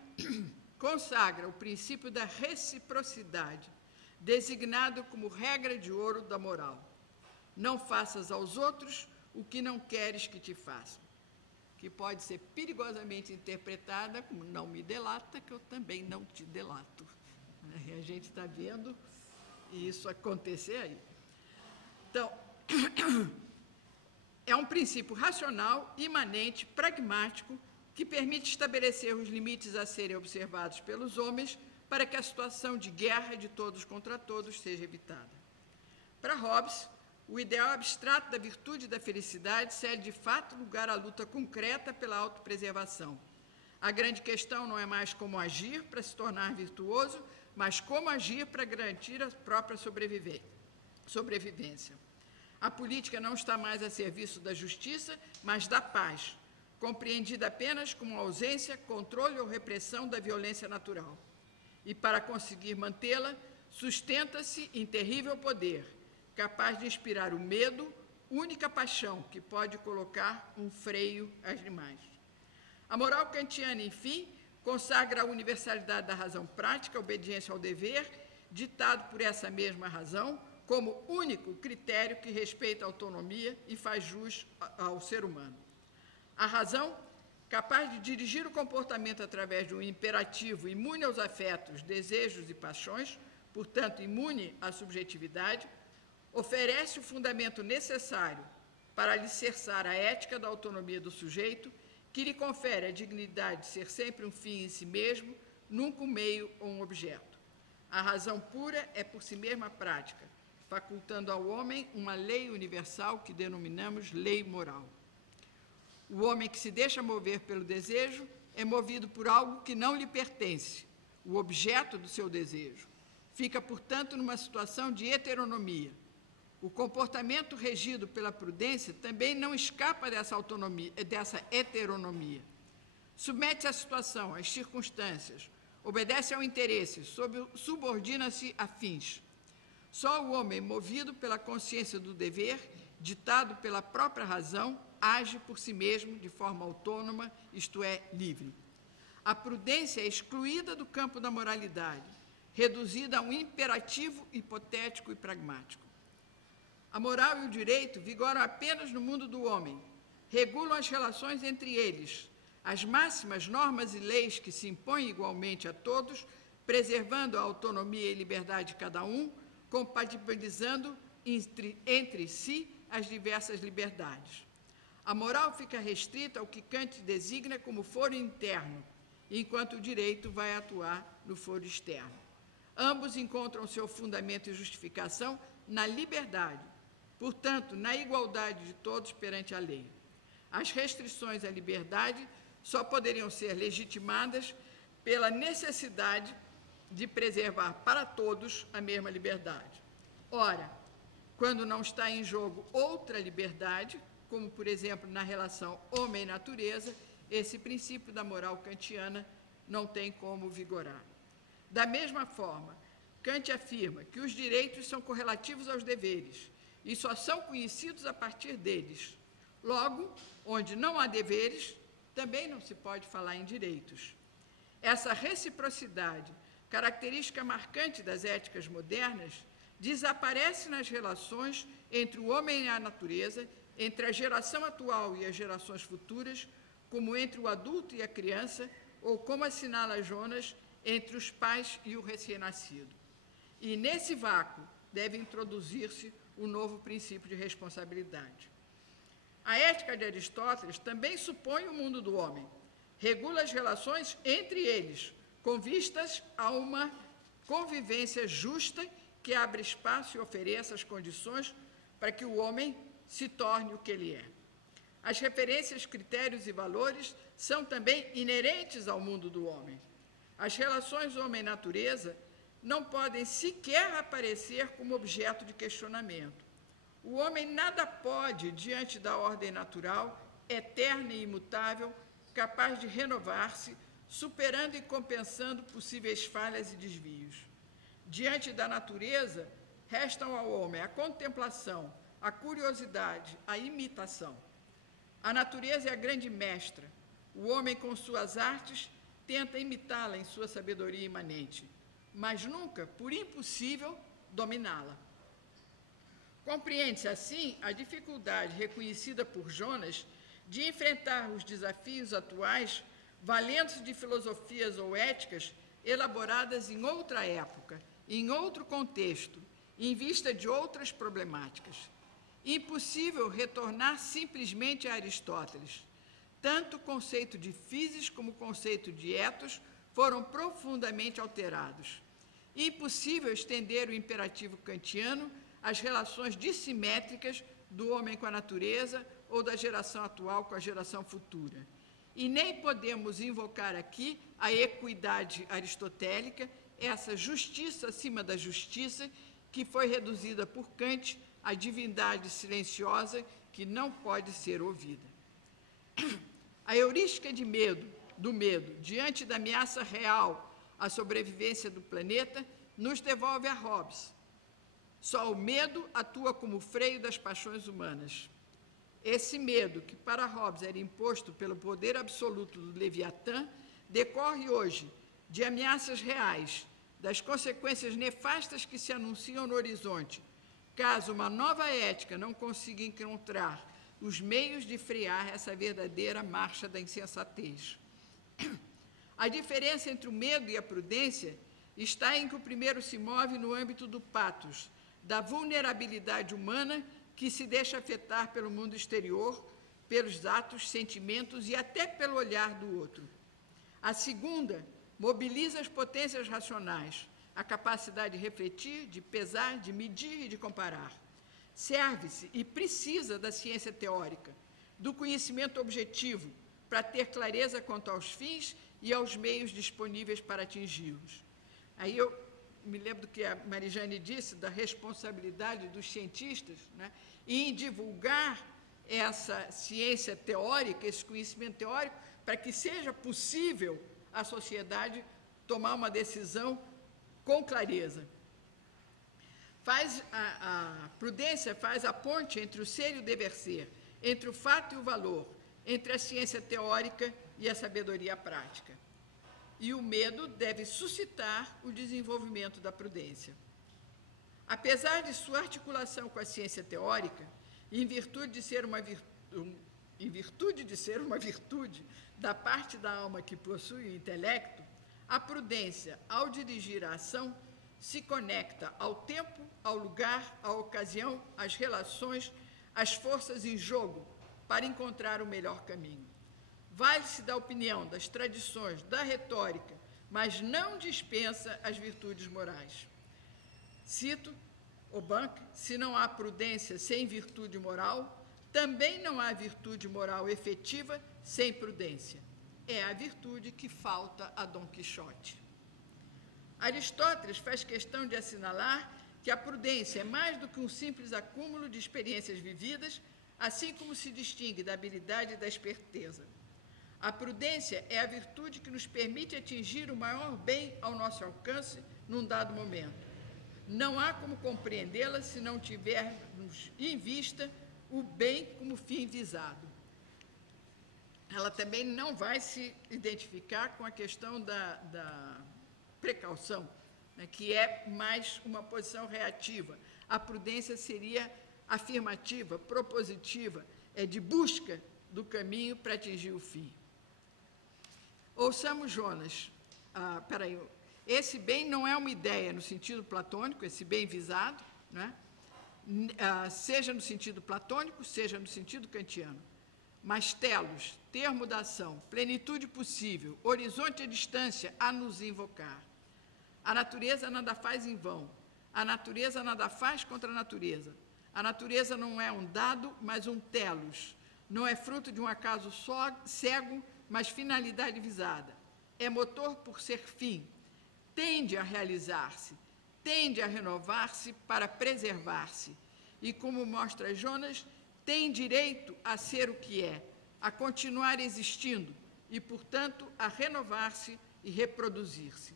consagra o princípio da reciprocidade, designado como regra de ouro da moral. Não faças aos outros o que não queres que te façam, que pode ser perigosamente interpretada como não me delata, que eu também não te delato. E a gente está vendo isso acontecer aí. Então, é um princípio racional, imanente, pragmático, que permite estabelecer os limites a serem observados pelos homens para que a situação de guerra de todos contra todos seja evitada. Para Hobbes, o ideal abstrato da virtude e da felicidade cede de fato lugar à luta concreta pela autopreservação. A grande questão não é mais como agir para se tornar virtuoso, mas como agir para garantir a própria sobrevivência. A política não está mais a serviço da justiça, mas da paz, compreendida apenas como ausência, controle ou repressão da violência natural. E para conseguir mantê-la, sustenta-se em terrível poder, capaz de inspirar o medo, única paixão que pode colocar um freio às demais. A moral kantiana, enfim, consagra a universalidade da razão prática, a obediência ao dever, ditado por essa mesma razão, como único critério que respeita a autonomia e faz jus ao ser humano. A razão, capaz de dirigir o comportamento através de um imperativo imune aos afetos, desejos e paixões, portanto imune à subjetividade, oferece o fundamento necessário para alicerçar a ética da autonomia do sujeito, que lhe confere a dignidade de ser sempre um fim em si mesmo, nunca um meio ou um objeto. A razão pura é por si mesma prática, facultando ao homem uma lei universal que denominamos lei moral. O homem que se deixa mover pelo desejo é movido por algo que não lhe pertence, o objeto do seu desejo. Fica, portanto, numa situação de heteronomia. O comportamento regido pela prudência também não escapa dessa autonomia, dessa heteronomia. Submete-se à situação, às circunstâncias, obedece ao interesse, subordina-se a fins. Só o homem, movido pela consciência do dever, ditado pela própria razão, age por si mesmo de forma autônoma, isto é, livre. A prudência é excluída do campo da moralidade, reduzida a um imperativo hipotético e pragmático. A moral e o direito vigoram apenas no mundo do homem, regulam as relações entre eles, as máximas, normas e leis que se impõem igualmente a todos, preservando a autonomia e liberdade de cada um, compatibilizando entre si as diversas liberdades. A moral fica restrita ao que Kant designa como foro interno, enquanto o direito vai atuar no foro externo. Ambos encontram seu fundamento e justificação na liberdade, portanto, na igualdade de todos perante a lei. As restrições à liberdade só poderiam ser legitimadas pela necessidade de preservar para todos a mesma liberdade. Ora, quando não está em jogo outra liberdade, como, por exemplo, na relação homem-natureza, esse princípio da moral kantiana não tem como vigorar. Da mesma forma, Kant afirma que os direitos são correlativos aos deveres e só são conhecidos a partir deles. Logo, onde não há deveres, também não se pode falar em direitos. Essa reciprocidade, característica marcante das éticas modernas, desaparece nas relações entre o homem e a natureza, entre a geração atual e as gerações futuras, como entre o adulto e a criança, ou, como assinala Jonas, entre os pais e o recém-nascido. E, nesse vácuo, deve introduzir-se o novo princípio de responsabilidade. A ética de Aristóteles também supõe o mundo do homem, regula as relações entre eles, com vistas a uma convivência justa que abre espaço e ofereça as condições para que o homem se torne o que ele é. As referências, critérios e valores são também inerentes ao mundo do homem. As relações homem-natureza não podem sequer aparecer como objeto de questionamento. O homem nada pode, diante da ordem natural, eterna e imutável, capaz de renovar-se, superando e compensando possíveis falhas e desvios. Diante da natureza, restam ao homem a contemplação, a curiosidade, a imitação. A natureza é a grande mestra. O homem, com suas artes, tenta imitá-la em sua sabedoria imanente, mas nunca, por impossível, dominá-la. Compreende-se, assim, a dificuldade reconhecida por Jonas de enfrentar os desafios atuais, valendo-se de filosofias ou éticas elaboradas em outra época, em outro contexto, em vista de outras problemáticas. Impossível retornar simplesmente a Aristóteles. Tanto o conceito de physis como o conceito de ethos foram profundamente alterados. Impossível estender o imperativo kantiano às relações dissimétricas do homem com a natureza ou da geração atual com a geração futura. E nem podemos invocar aqui a equidade aristotélica, essa justiça acima da justiça, que foi reduzida por Kant à divindade silenciosa que não pode ser ouvida. A heurística do medo, diante da ameaça real à sobrevivência do planeta, nos devolve a Hobbes. Só o medo atua como freio das paixões humanas. Esse medo, que para Hobbes era imposto pelo poder absoluto do Leviatã, decorre hoje de ameaças reais, das consequências nefastas que se anunciam no horizonte, caso uma nova ética não consiga encontrar os meios de frear essa verdadeira marcha da insensatez. A diferença entre o medo e a prudência está em que o primeiro se move no âmbito do pathos, da vulnerabilidade humana que se deixa afetar pelo mundo exterior, pelos atos, sentimentos e até pelo olhar do outro. A segunda mobiliza as potências racionais, a capacidade de refletir, de pesar, de medir e de comparar. Serve-se e precisa da ciência teórica, do conhecimento objetivo, para ter clareza quanto aos fins e aos meios disponíveis para atingi-los. Aí eu me lembro do que a Marijane disse, da responsabilidade dos cientistas, né, em divulgar essa ciência teórica, esse conhecimento teórico, para que seja possível a sociedade tomar uma decisão com clareza. A prudência faz a ponte entre o ser e o dever ser, entre o fato e o valor, entre a ciência teórica e a sabedoria prática. E o medo deve suscitar o desenvolvimento da prudência. Apesar de sua articulação com a ciência teórica, em virtude de ser uma virtude da parte da alma que possui o intelecto, a prudência, ao dirigir a ação, se conecta ao tempo, ao lugar, à ocasião, às relações, às forças em jogo, para encontrar o melhor caminho. Vale-se da opinião, das tradições, da retórica, mas não dispensa as virtudes morais. Cito Obank: se não há prudência sem virtude moral, também não há virtude moral efetiva sem prudência. É a virtude que falta a Dom Quixote. Aristóteles faz questão de assinalar que a prudência é mais do que um simples acúmulo de experiências vividas, assim como se distingue da habilidade e da esperteza. A prudência é a virtude que nos permite atingir o maior bem ao nosso alcance num dado momento. Não há como compreendê-la se não tivermos em vista o bem como fim visado. Ela também não vai se identificar com a questão da precaução, né, que é mais uma posição reativa. A prudência seria afirmativa, propositiva, de busca do caminho para atingir o fim. Ouçamos Jonas. Esse bem não é uma ideia no sentido platônico, esse bem visado, né? Seja no sentido platônico, seja no sentido kantiano. Mas telos, termo da ação, plenitude possível, horizonte à distância a nos invocar. A natureza nada faz em vão, a natureza nada faz contra a natureza. A natureza não é um dado, mas um telos. Não é fruto de um acaso cego, mas finalidade visada. É motor por ser fim. Tende a realizar-se, tende a renovar-se para preservar-se. E, como mostra Jonas, tem direito a ser o que é, a continuar existindo e, portanto, a renovar-se e reproduzir-se.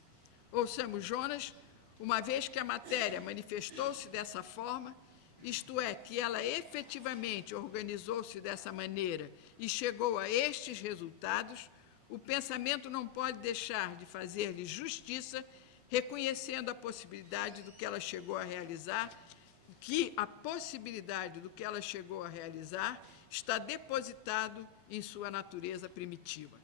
Ouçamos Jonas: uma vez que a matéria manifestou-se dessa forma, isto é, que ela efetivamente organizou-se dessa maneira e chegou a estes resultados, o pensamento não pode deixar de fazer-lhe justiça, reconhecendo a possibilidade do que ela chegou a realizar, que a possibilidade do que ela chegou a realizar está depositado em sua natureza primitiva.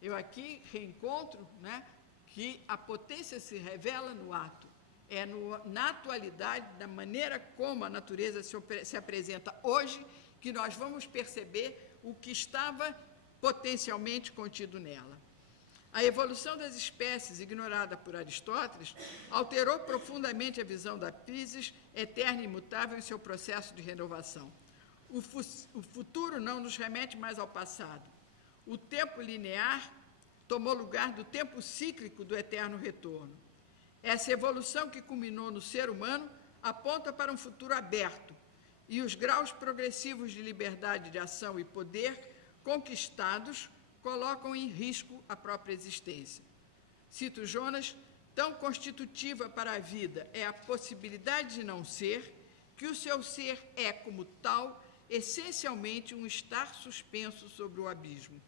Eu aqui reencontro, né, que a potência se revela no ato, na atualidade, da maneira como a natureza se apresenta hoje, que nós vamos perceber o que estava potencialmente contido nela. A evolução das espécies, ignorada por Aristóteles, alterou profundamente a visão da physis, eterna e imutável em seu processo de renovação. O futuro não nos remete mais ao passado. O tempo linear tomou lugar do tempo cíclico do eterno retorno. Essa evolução que culminou no ser humano aponta para um futuro aberto, e os graus progressivos de liberdade de ação e poder conquistados colocam em risco a própria existência. Cito Jonas: tão constitutiva para a vida é a possibilidade de não ser, que o seu ser é, como tal, essencialmente um estar suspenso sobre o abismo.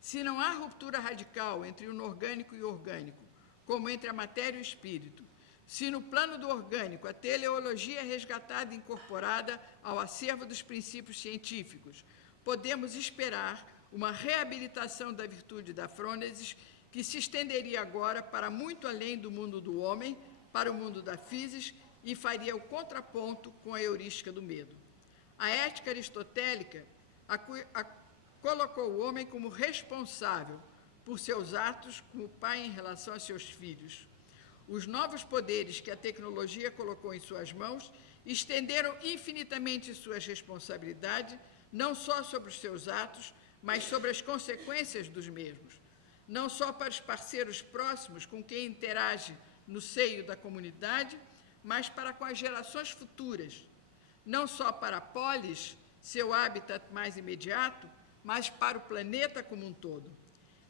Se não há ruptura radical entre o inorgânico e o orgânico, como entre a matéria e o espírito, se no plano do orgânico a teleologia é resgatada e incorporada ao acervo dos princípios científicos, podemos esperar uma reabilitação da virtude da frônesis que se estenderia agora para muito além do mundo do homem, para o mundo da physis, e faria o contraponto com a heurística do medo. A ética aristotélica colocou o homem como responsável por seus atos como pai em relação a seus filhos. Os novos poderes que a tecnologia colocou em suas mãos estenderam infinitamente suas responsabilidades, não só sobre os seus atos, mas sobre as consequências dos mesmos, não só para os parceiros próximos com quem interage no seio da comunidade, mas para com as gerações futuras, não só para a polis, seu habitat mais imediato, mas para o planeta como um todo.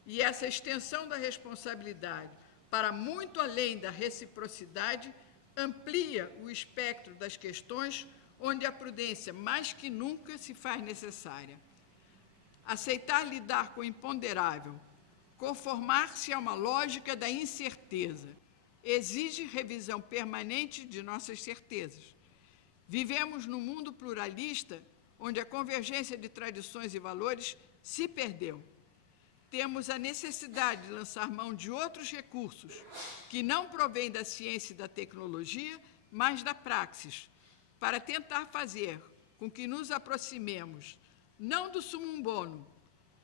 E essa extensão da responsabilidade para muito além da reciprocidade amplia o espectro das questões onde a prudência mais que nunca se faz necessária. Aceitar lidar com o imponderável, conformar-se a uma lógica da incerteza, exige revisão permanente de nossas certezas. Vivemos num mundo pluralista, onde a convergência de tradições e valores se perdeu. Temos a necessidade de lançar mão de outros recursos, que não provêm da ciência e da tecnologia, mas da praxis, para tentar fazer com que nos aproximemos, não do summum bonum,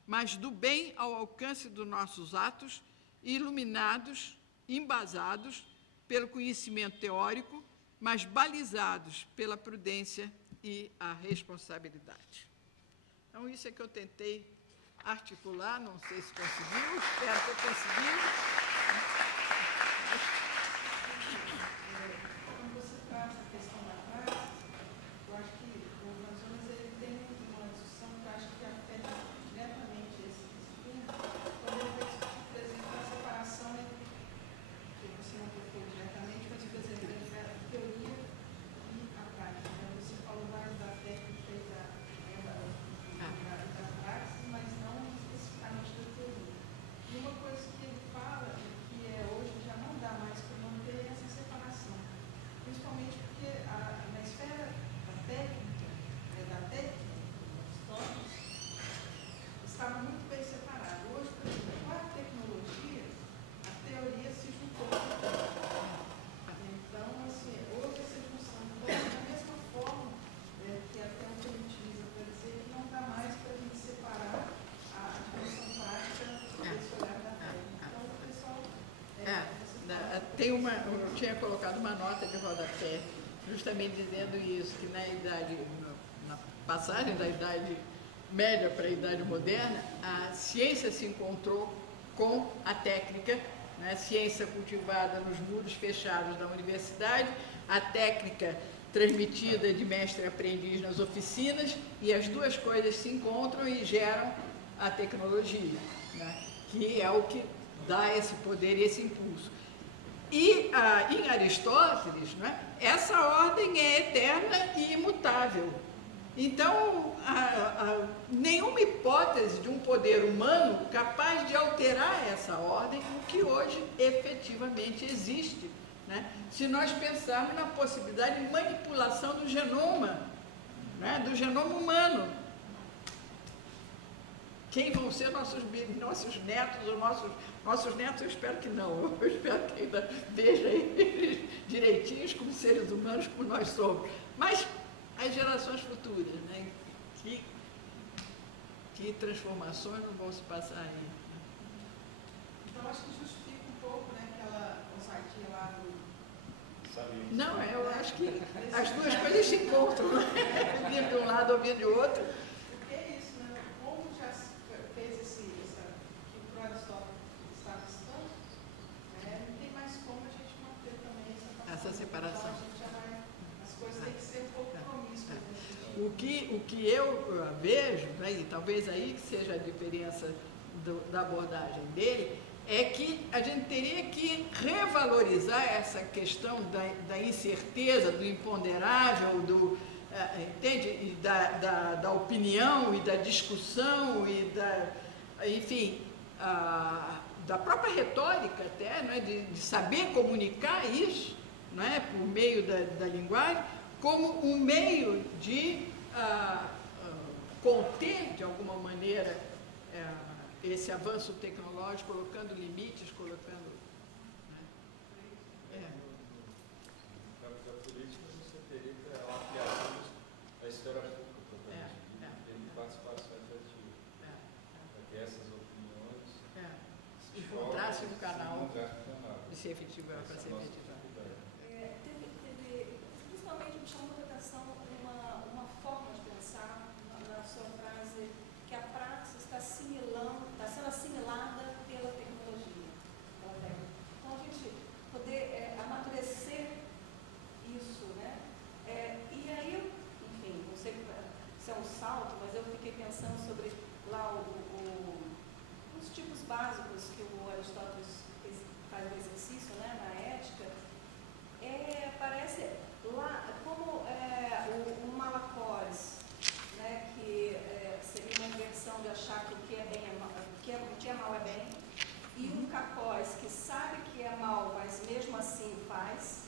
mas do bem ao alcance dos nossos atos, iluminados, embasados pelo conhecimento teórico, mas balizados pela prudência e a responsabilidade. Então, isso é que eu tentei articular, não sei se conseguiu, espero que eu consegui. Quando você traz a questão da praxe, eu acho que o Amazonas ele tem uma discussão que eu acho que afeta diretamente esse disciplina, quando ele vai discutir, por exemplo, a separação entre, que você não tocou diretamente, mas, por exemplo, entre a teoria e a prática. Você falou mais da técnica e da praxis, mas não especificamente da teoria. E uma coisa que ele fala, que hoje já não dá mais para manter essa separação, principalmente porque na esfera da técnica, dos tópicos, estava muito bem separado. Hoje, por exemplo, com a tecnologia, a teoria se juntou. Então, assim, hoje essa junção da mesma forma que até o que a gente utiliza para dizer que não dá mais para a gente separar a dimensão prática desse olhar da técnica. Então, o pessoal... Eu tinha colocado uma nota de rodapé, justamente dizendo isso, que na passagem da Idade Média para a Idade Moderna, a ciência se encontrou com a técnica, né? A ciência cultivada nos muros fechados da universidade, a técnica transmitida de mestre a aprendiz nas oficinas, e as duas coisas se encontram e geram a tecnologia, né? Que é o que dá esse poder e esse impulso. E em Aristóteles, né, essa ordem é eterna e imutável. Então, nenhuma hipótese de um poder humano capaz de alterar essa ordem, o que hoje efetivamente existe, né? Se nós pensarmos na possibilidade de manipulação do genoma, né, do genoma humano. Quem vão ser nossos netos ou nossos netos, eu espero que não. Eu espero que ainda veja eles direitinhos como seres humanos, como nós somos. Mas as gerações futuras, né? Que transformações não vão se passar aí. Então, acho que justifica um pouco, né, aquela consatia lá do... Não, eu acho que as duas coisas se encontram, né? Vir de um lado ou vir de outro. Porque é isso, né? Como já fez que o Aristóteles está citando, não tem mais como a gente manter também essa separação. Então, a gente já vai, as coisas têm que ser um pouco promíscuas. O que eu vejo, né, e talvez aí que seja a diferença da abordagem dele, é que a gente teria que revalorizar essa questão da incerteza, do imponderável, entende? E da opinião e da discussão e enfim, da própria retórica até, não é? de saber comunicar isso, não é? Por meio da linguagem, como um meio de conter, de alguma maneira, esse avanço tecnológico, colocando limites, colocando... Né? No campo da política, você teria uma ampliação da esfera pública, propriamente de participação efetiva. Para que essas opiniões encontrassem um canal de ser efetivado, para ser efetivado. Principalmente me chamou a atenção uma forma de pensar na sua básicos que o Aristóteles faz o exercício, né, na ética, parece lá como o Malakóis, né, que seria uma inversão de achar que o que é bem é mal, o que é mal é bem, e um Kakóis que sabe que é mal, mas mesmo assim faz.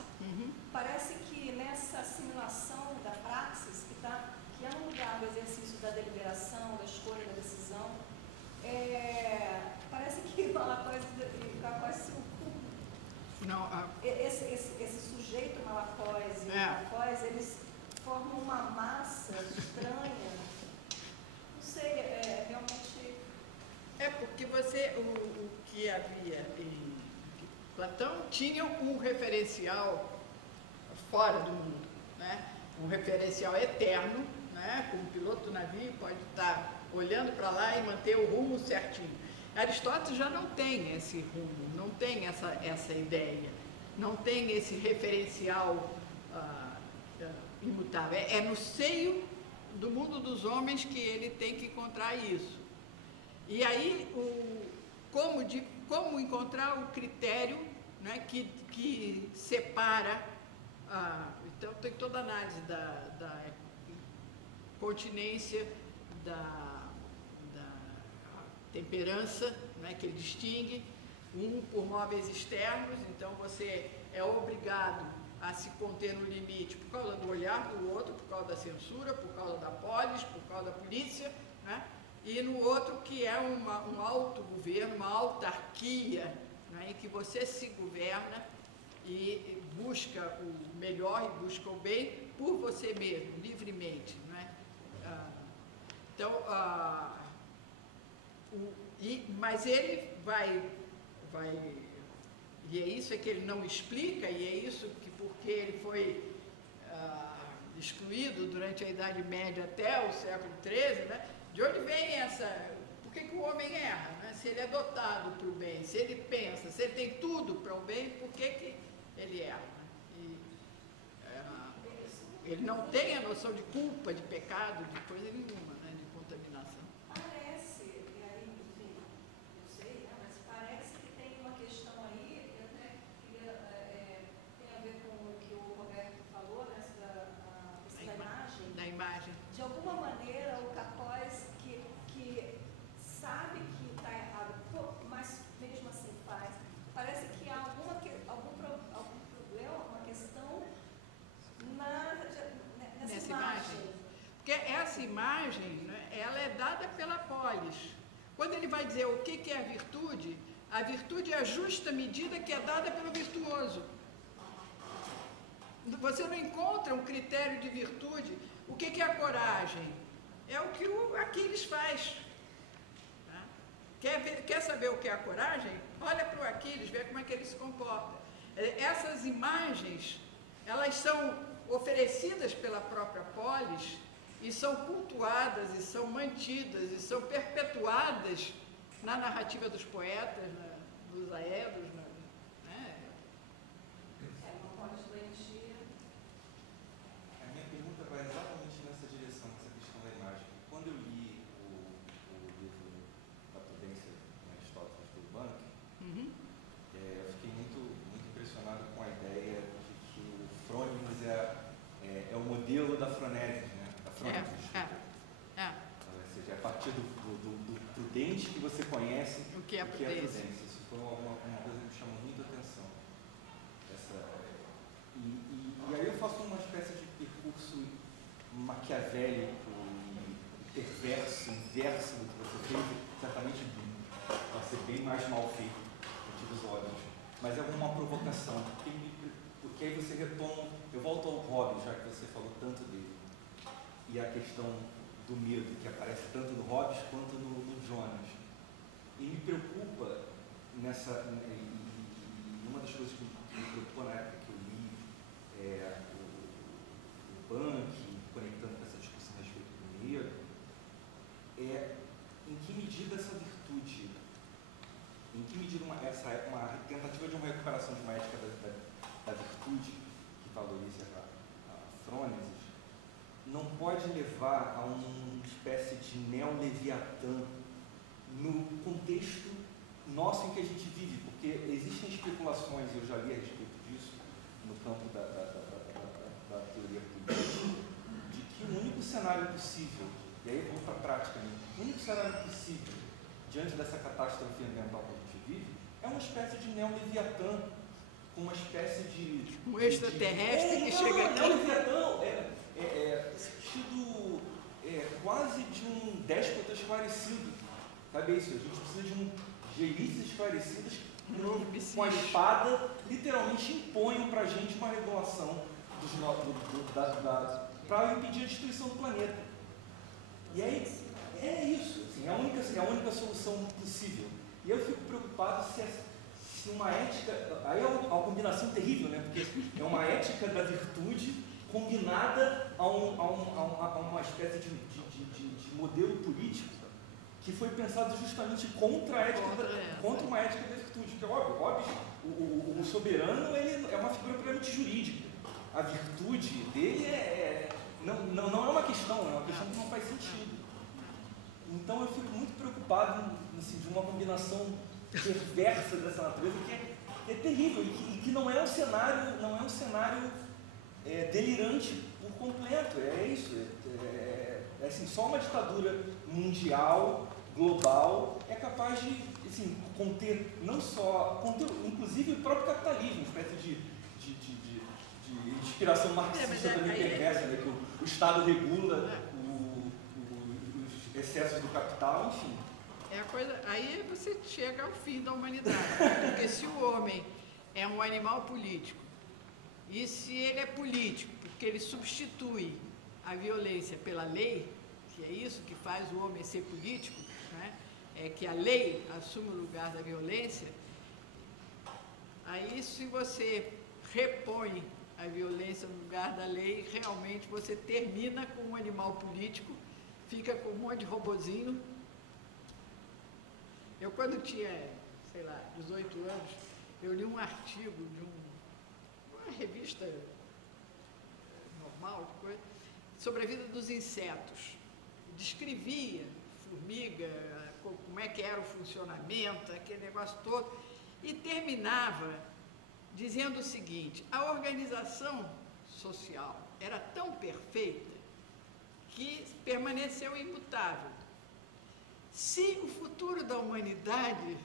Parece que nessa assimilação da praxis, que é no lugar do exercício da deliberação, da escolha, da decisão, parece que o Malakóis e o Kakóis se ocupam. Não, Esse sujeito Malakóis e o Kakóis, eles formam uma massa estranha. Não sei, realmente... porque o que havia em Platão tinha um referencial fora do mundo, né? Um referencial eterno, né? Como piloto do navio pode estar olhando para lá e manter o rumo certinho. Aristóteles já não tem esse rumo, não tem essa ideia, não tem esse referencial imutável. É no seio do mundo dos homens que ele tem que encontrar isso. E aí, como encontrar o critério, né, que separa, então tem toda a análise da continência, da temperança, né, que ele distingue, por móveis externos, então você é obrigado a se conter no limite por causa do olhar do outro, por causa da censura, por causa da polis, por causa da polícia, né? E no outro que é um autogoverno, uma autarquia, né, em que você se governa e busca o melhor e busca o bem por você mesmo, livremente, né? Então, mas ele vai, e é isso que ele não explica, e é isso que porque ele foi excluído durante a Idade Média até o século XIII, né? De onde vem por que o homem erra, né? Se ele é dotado para o bem, se ele pensa, se ele tem tudo para o bem, por que ele erra? Ele não tem a noção de culpa, de pecado, de coisa nenhuma, né? De contaminação. Parece, e aí, enfim, não sei, né, mas parece que tem uma questão aí, eu até queria, tem a ver com o que o Roberto falou, né, da imagem. Da imagem. De alguma maneira, o Kakóis que sabe que está errado, mas mesmo assim faz, parece que há algum problema, uma questão nessa imagem. Porque essa imagem, né, ela é dada pela polis. Quando ele vai dizer o que é a virtude é a justa medida que é dada pelo virtuoso. Você não encontra um critério de virtude. O que é a coragem? É o que o Aquiles faz. Tá? Quer saber o que é a coragem? Olha para o Aquiles, vê como é que ele se comporta. Essas imagens, elas são oferecidas pela própria polis e são cultuadas, e são mantidas, e são perpetuadas na narrativa dos poetas, dos aedos, né? Uma polis doentia. A minha pergunta vai exatamente nessa direção, nessa questão da imagem. Quando eu li o livro da Prudência de Aristóteles do Banque, eu fiquei muito impressionado com a ideia de que o Frônimus é o modelo da Fronesis, né? Da Frônisis, ou seja, a partir do prudente que você conhece o que é a prudência. Isso foi uma coisa que me chamou muito a atenção. E aí eu faço uma espécie de percurso maquiavélico e perverso, inverso do que você fez, certamente vai ser bem mais mal feito do os olhos, mas é uma provocação, porque aí você retoma, eu volto ao Hobbes, já que você falou tanto dele, e a questão do medo, que aparece tanto no Hobbes quanto no Jonas, e me preocupa uma das coisas que me preocupou na época que eu li o Banque, conectando com essa discussão a respeito do medo, é em que medida essa virtude, em que medida uma tentativa de uma recuperação de uma ética da virtude, que valoriza a Frônesis, não pode levar a uma espécie de neo-leviatã no contexto nosso em que a gente vive, porque existem especulações, eu já li a respeito disso, no campo da teoria política, de que o único cenário possível, e aí vamos para a prática, né? O único cenário possível, diante dessa catástrofe ambiental que a gente vive, é uma espécie de neo-leviatã, com uma espécie de... Um extraterrestre que chega aqui. Neo-leviatã é sentido quase de um déspota esclarecido, sabe isso? A gente precisa de elites esclarecidas que, com a espada, literalmente impõem para a gente uma regulação para impedir a destruição do planeta. E aí, é isso, assim, é a única solução possível. E eu fico preocupado se uma ética... Aí é uma combinação terrível, né? Porque é uma ética da virtude combinada a uma espécie de modelo político que foi pensado justamente contra a ética, contra uma ética da virtude. Porque, óbvio, o soberano ele é uma figura puramente jurídica. A virtude dele não é uma questão, é uma questão que não faz sentido. Então eu fico muito preocupado assim, de uma combinação perversa dessa natureza que é terrível e que não é um cenário delirante por completo. É isso. É assim, só uma ditadura mundial, global, é capaz de assim, conter inclusive o próprio capitalismo, uma espécie de inspiração marxista também perversa, né? Que o Estado regula os excessos do capital, enfim. Aí você chega ao fim da humanidade, porque se o homem é um animal político, e se ele é político, porque ele substitui a violência pela lei, que é isso que faz o homem ser político, né? É que a lei assume o lugar da violência, aí se você repõe a violência no lugar da lei, realmente você termina com um animal político, fica com um monte de robozinho. Eu, quando tinha, 18 anos, eu li um artigo de uma revista normal, sobre a vida dos insetos. Descrevia formiga, como é que era o funcionamento, aquele negócio todo, e terminava dizendo o seguinte: a organização social era tão perfeita que permaneceu imutável. Se o futuro da humanidade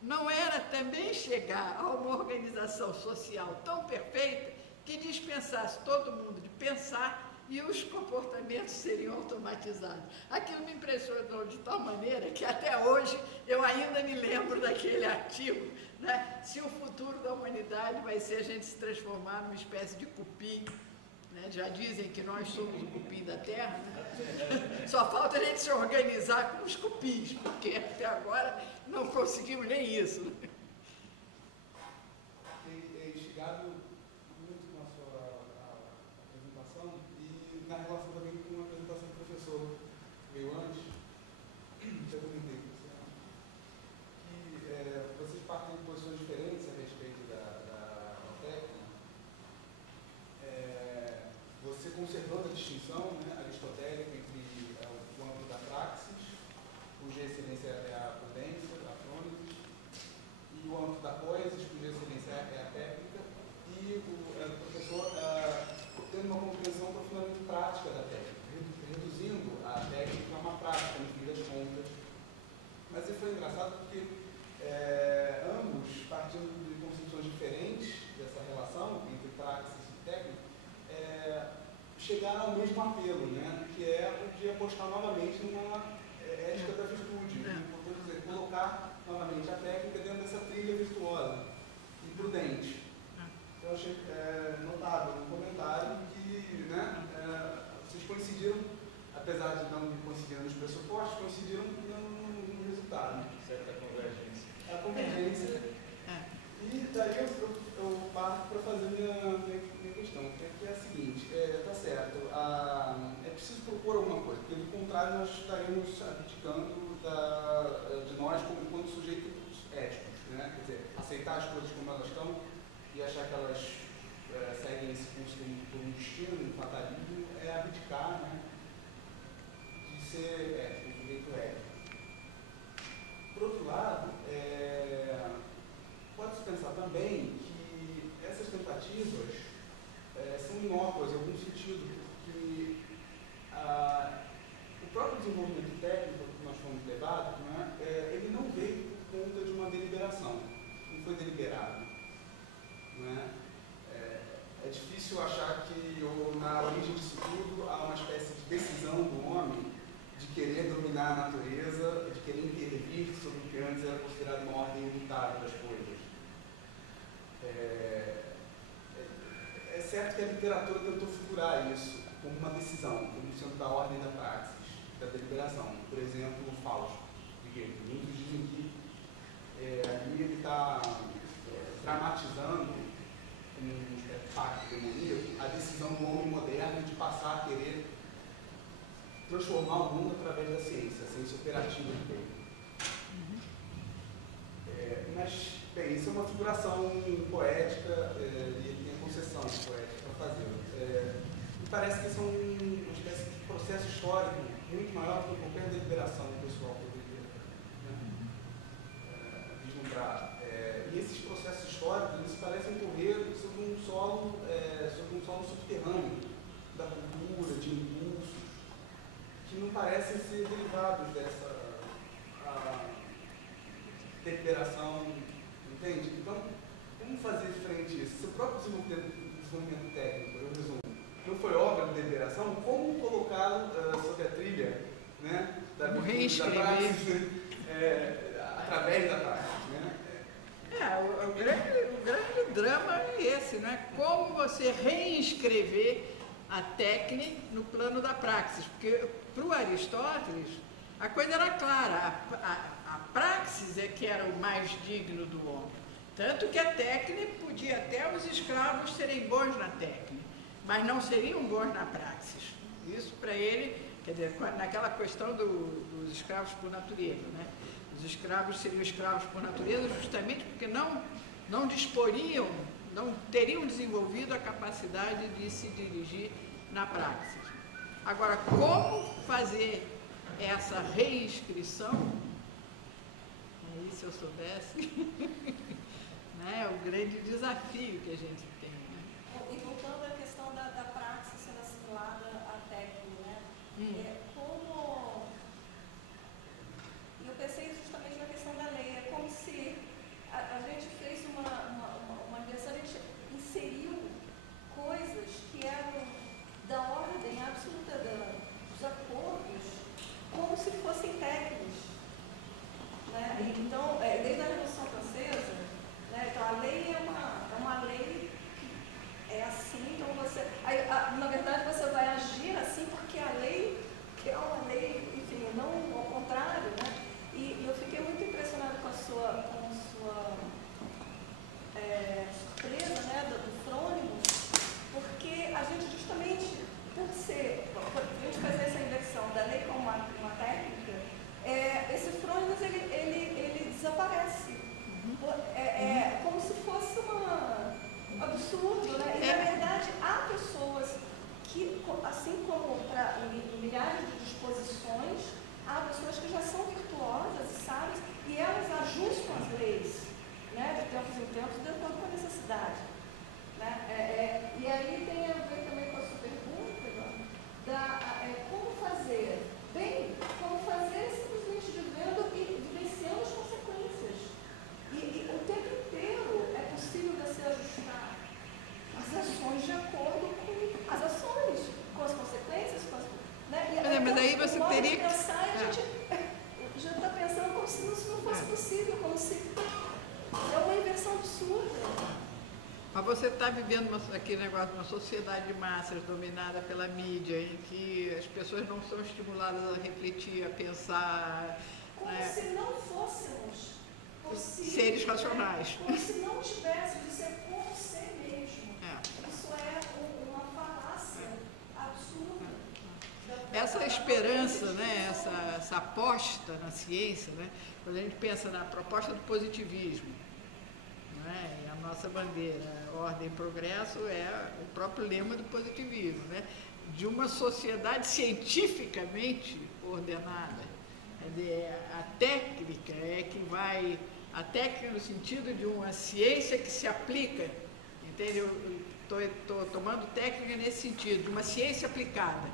não era também chegar a uma organização social tão perfeita que dispensasse todo mundo de pensar e os comportamentos seriam automatizados. Aquilo me impressionou de tal maneira que até hoje eu ainda me lembro daquele artigo, né? Se o futuro da humanidade vai ser a gente se transformar numa espécie de cupim, né? Já dizem que nós somos o cupim da Terra, né? Só falta a gente se organizar com os cupins, porque até agora não conseguimos nem isso. Tem chegado muito com a sua apresentação e na relação também com a apresentação do professor veio antes, eu comentei com você que vocês partem de posições diferentes a respeito da técnica. Você conservando a distinção, né, aristotélica entre o âmbito da praxis, cuja excelência é a prudência, a frônesis, e o âmbito da poesis, cuja excelência é a técnica, e o professor tendo uma compreensão profundamente prática da técnica, reduzindo a técnica a uma prática, no fim das contas. Mas isso foi engraçado porque ambos, partindo de concepções diferentes dessa relação entre praxis e técnica, chegaram ao mesmo apelo, né, que é o de apostar novamente numa ética da virtude, vamos dizer, colocar novamente a técnica dentro dessa trilha virtuosa e prudente. Então, eu achei notável no comentário que, né, vocês coincidiram, apesar de não coincidirem nos pressupostos, coincidiram no resultado. Certa convergência. A convergência. E daí eu parto para fazer minha questão, que é a seguinte: tá certo, é preciso propor alguma coisa, porque do contrário nós estaremos abdicando de nós como sujeitos éticos, né? Quer dizer, aceitar as coisas como elas estão e achar que elas seguem esse curso por um destino, um fatalismo, é abdicar, né, de ser ético, sujeito ético. Por outro lado, foi deliberado. Não é? É difícil achar que na origem disso tudo há uma espécie de decisão do homem de querer dominar a natureza, de querer intervir sobre o que antes era considerado uma ordem imutável das coisas. É certo que a literatura tentou figurar isso como uma decisão, como sendo da ordem da praxis, da deliberação. Por exemplo, o Fausto de Goethe. Muitos dizem que ali ele está dramatizando um pacto demoníaco, a decisão do homem moderno de passar a querer transformar o mundo através da ciência, a ciência operativa do bem. Mas, bem, isso é uma figuração poética e ele tem a concessão poética para fazê-lo. Me parece que isso é uma espécie de processo histórico muito maior do que qualquer deliberação que o pessoal poderia vislumbrar. E esses processos históricos, eles parecem correr sobre um solo subterrâneo da cultura, de impulsos, que não parecem ser derivados dessa deliberação, entende? Então, como fazer frente a isso? Se o próprio desenvolvimento técnico, eu resumo, não foi obra de deliberação, como colocá-lo sob a trilha, né, da praxis, através da praxis, né? O grande drama é esse, né? Como você reescrever a técnica no plano da praxis, porque para o Aristóteles a coisa era clara, a praxis é que era o mais digno do homem, tanto que a técnica podia até os escravos serem bons na técnica, mas não seriam bons na praxis. Isso para ele, quer dizer, naquela questão dos escravos por natureza, né? Os escravos seriam escravos por natureza justamente porque não disporiam, não teriam desenvolvido a capacidade de se dirigir na praxis. Agora, como fazer essa reinscrição, aí se eu soubesse, né, é o grande desafio que a gente tem. Né? E voltando à questão da praxis sendo assimilada à técnica, né? Como... Eu pensei justamente na questão da lei, é como se a gente fez uma inversão, a gente inseriu coisas que eram da ordem absoluta dos acordos, como se fossem técnicos. Né? Então, desde a Revolução Francesa, né, então a lei é uma lei que é assim, então você... na verdade, você vai agir assim porque a lei, que é uma lei, enfim, não ao contrário, né? E eu fiquei muito impressionada com a sua surpresa, né, do Frônimos, porque a gente justamente, por a gente fazer essa inversão da lei como uma técnica, esse Frônimos ele desaparece. Como se fosse um absurdo, né? E na verdade há pessoas que, assim como para milhares de disposições, há pessoas que já são virtuosas e sábias e elas ajustam as leis, né, de tempos em tempos, de acordo com a necessidade. Né? E aí tem a ver também com a sua pergunta, como fazer bem, como fazer simplesmente vivendo e vivenciando as consequências. E o tempo inteiro é possível você ajustar as ações de acordo com as ações, com as consequências, né? Mas aí você teria que... pensar, a gente já está pensando como se isso não fosse possível, como se é uma inversão absurda. Mas você está vivendo aquele negócio de uma sociedade de massas dominada pela mídia, em que as pessoas não são estimuladas a refletir, a pensar. Como se não fôssemos possíveis, seres racionais. Como se não tivéssemos de ser por si mesmo. Isso é uma falácia absurda. Essa esperança, né, essa aposta na ciência, né, quando a gente pensa na proposta do positivismo, né, e a nossa bandeira, ordem e progresso, é o próprio lema do positivismo, né, de uma sociedade cientificamente ordenada. A técnica é que vai, a técnica no sentido de uma ciência que se aplica, entende? Eu estou tomando técnica nesse sentido, de uma ciência aplicada.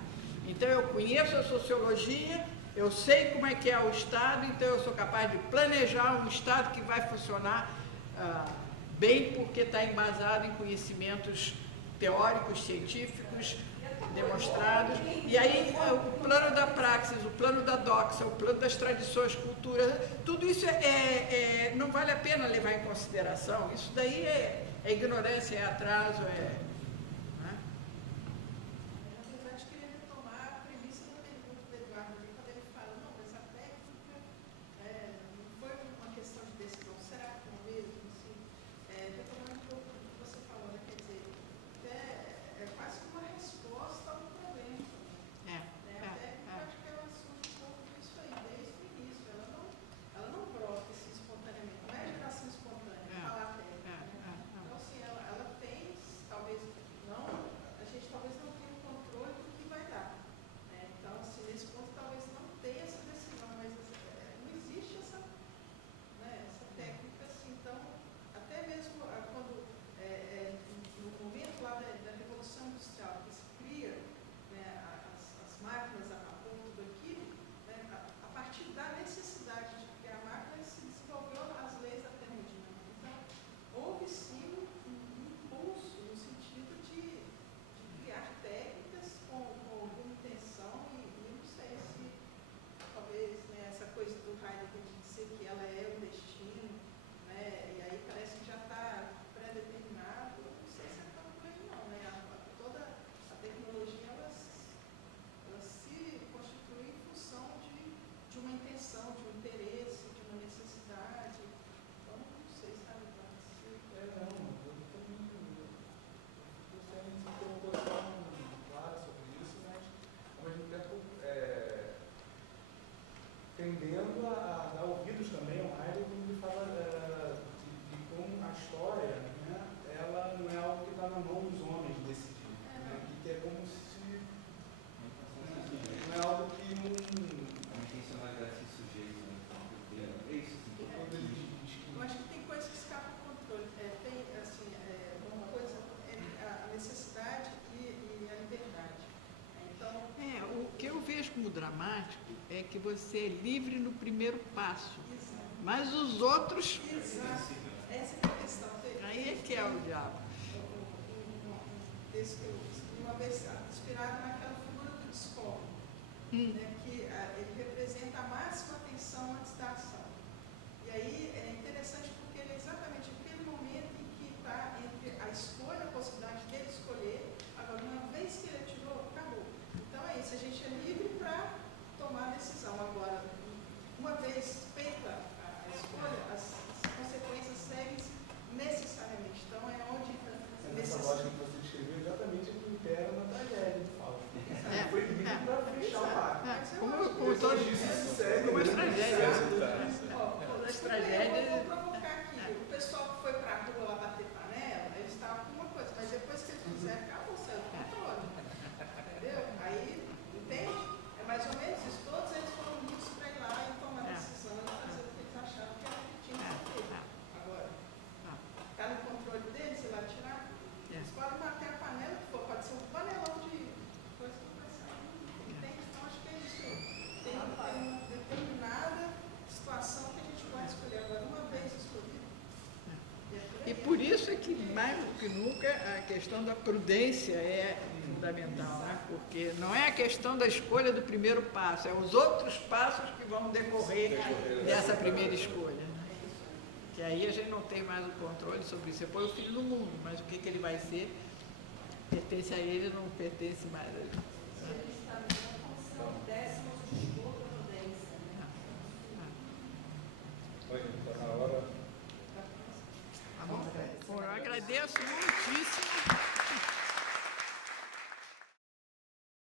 Então eu conheço a sociologia, eu sei como é que é o Estado, então eu sou capaz de planejar um Estado que vai funcionar bem porque está embasado em conhecimentos teóricos, científicos, demonstrados. E aí o plano da praxis, o plano da doxa, o plano das tradições, cultura, tudo isso não vale a pena levar em consideração. Isso daí é ignorância, é atraso, tendendo a dar ouvidos também ao Heidegger quando ele fala de como a história, né, ela não é algo que está na mão dos homens decidir, né, que é como se não é algo que não... A intencionalidade se sujeita, né? É isso, eu acho que tem coisas que escapam do controle. Tem, assim, uma coisa, a necessidade e a liberdade. Então, o que eu vejo como dramático é que você é livre no primeiro passo, mas os outros... Exato. Essa é a questão. Aí é que é o diabo. Esse que eu escrevi uma vez, inspirado naquela figura do discólogo, né, que ele representa a máxima atenção antes da ação. E aí é interessante porque ele é exatamente aquele momento em que está entre a escolha, a possibilidade dele escolher. Agora, uma vez que ele atirou, acabou. Então é isso, a gente é livre para tomar a decisão. Agora, uma vez feita a escolha, as consequências seguem necessariamente. Então é onde... Essa lógica que você descreveu exatamente o que impera na tragédia do Fausto. Foi livre para fechar o pacto. Como todas as tragédias. As tragédias... Eu vou provocar aqui. O pessoal que foi para a rua lá bater panela, eles estavam com uma coisa, mas depois que eles fizeram, acabou, saiu do controle. Entendeu? Aí, entende? É mais ou menos isso. Todos eles foram livres para ir lá e tomar a decisão e fazer o que eles acharam que era o que tinha que fazer. Agora, está no controle deles, você vai tirar? Eles podem bater a panela que for, pode ser um panelão de coisa que vai sair. Entende? Então, acho que é isso. Tem uma determinada situação que a gente pode escolher. Agora, uma vez escolhido. E por isso é que, mais do que nunca, a questão da prudência é fundamental, né? Porque não é a questão da escolha do primeiro passo, é os outros passos que vão decorrer dessa primeira escolha. Né? Que aí a gente não tem mais o controle sobre isso. Você põe o filho no mundo, mas o que ele vai ser pertence a ele, não pertence mais a ele. Ele está numa função décimos de outra prudência. Está na hora. Tá bom? Eu agradeço muito.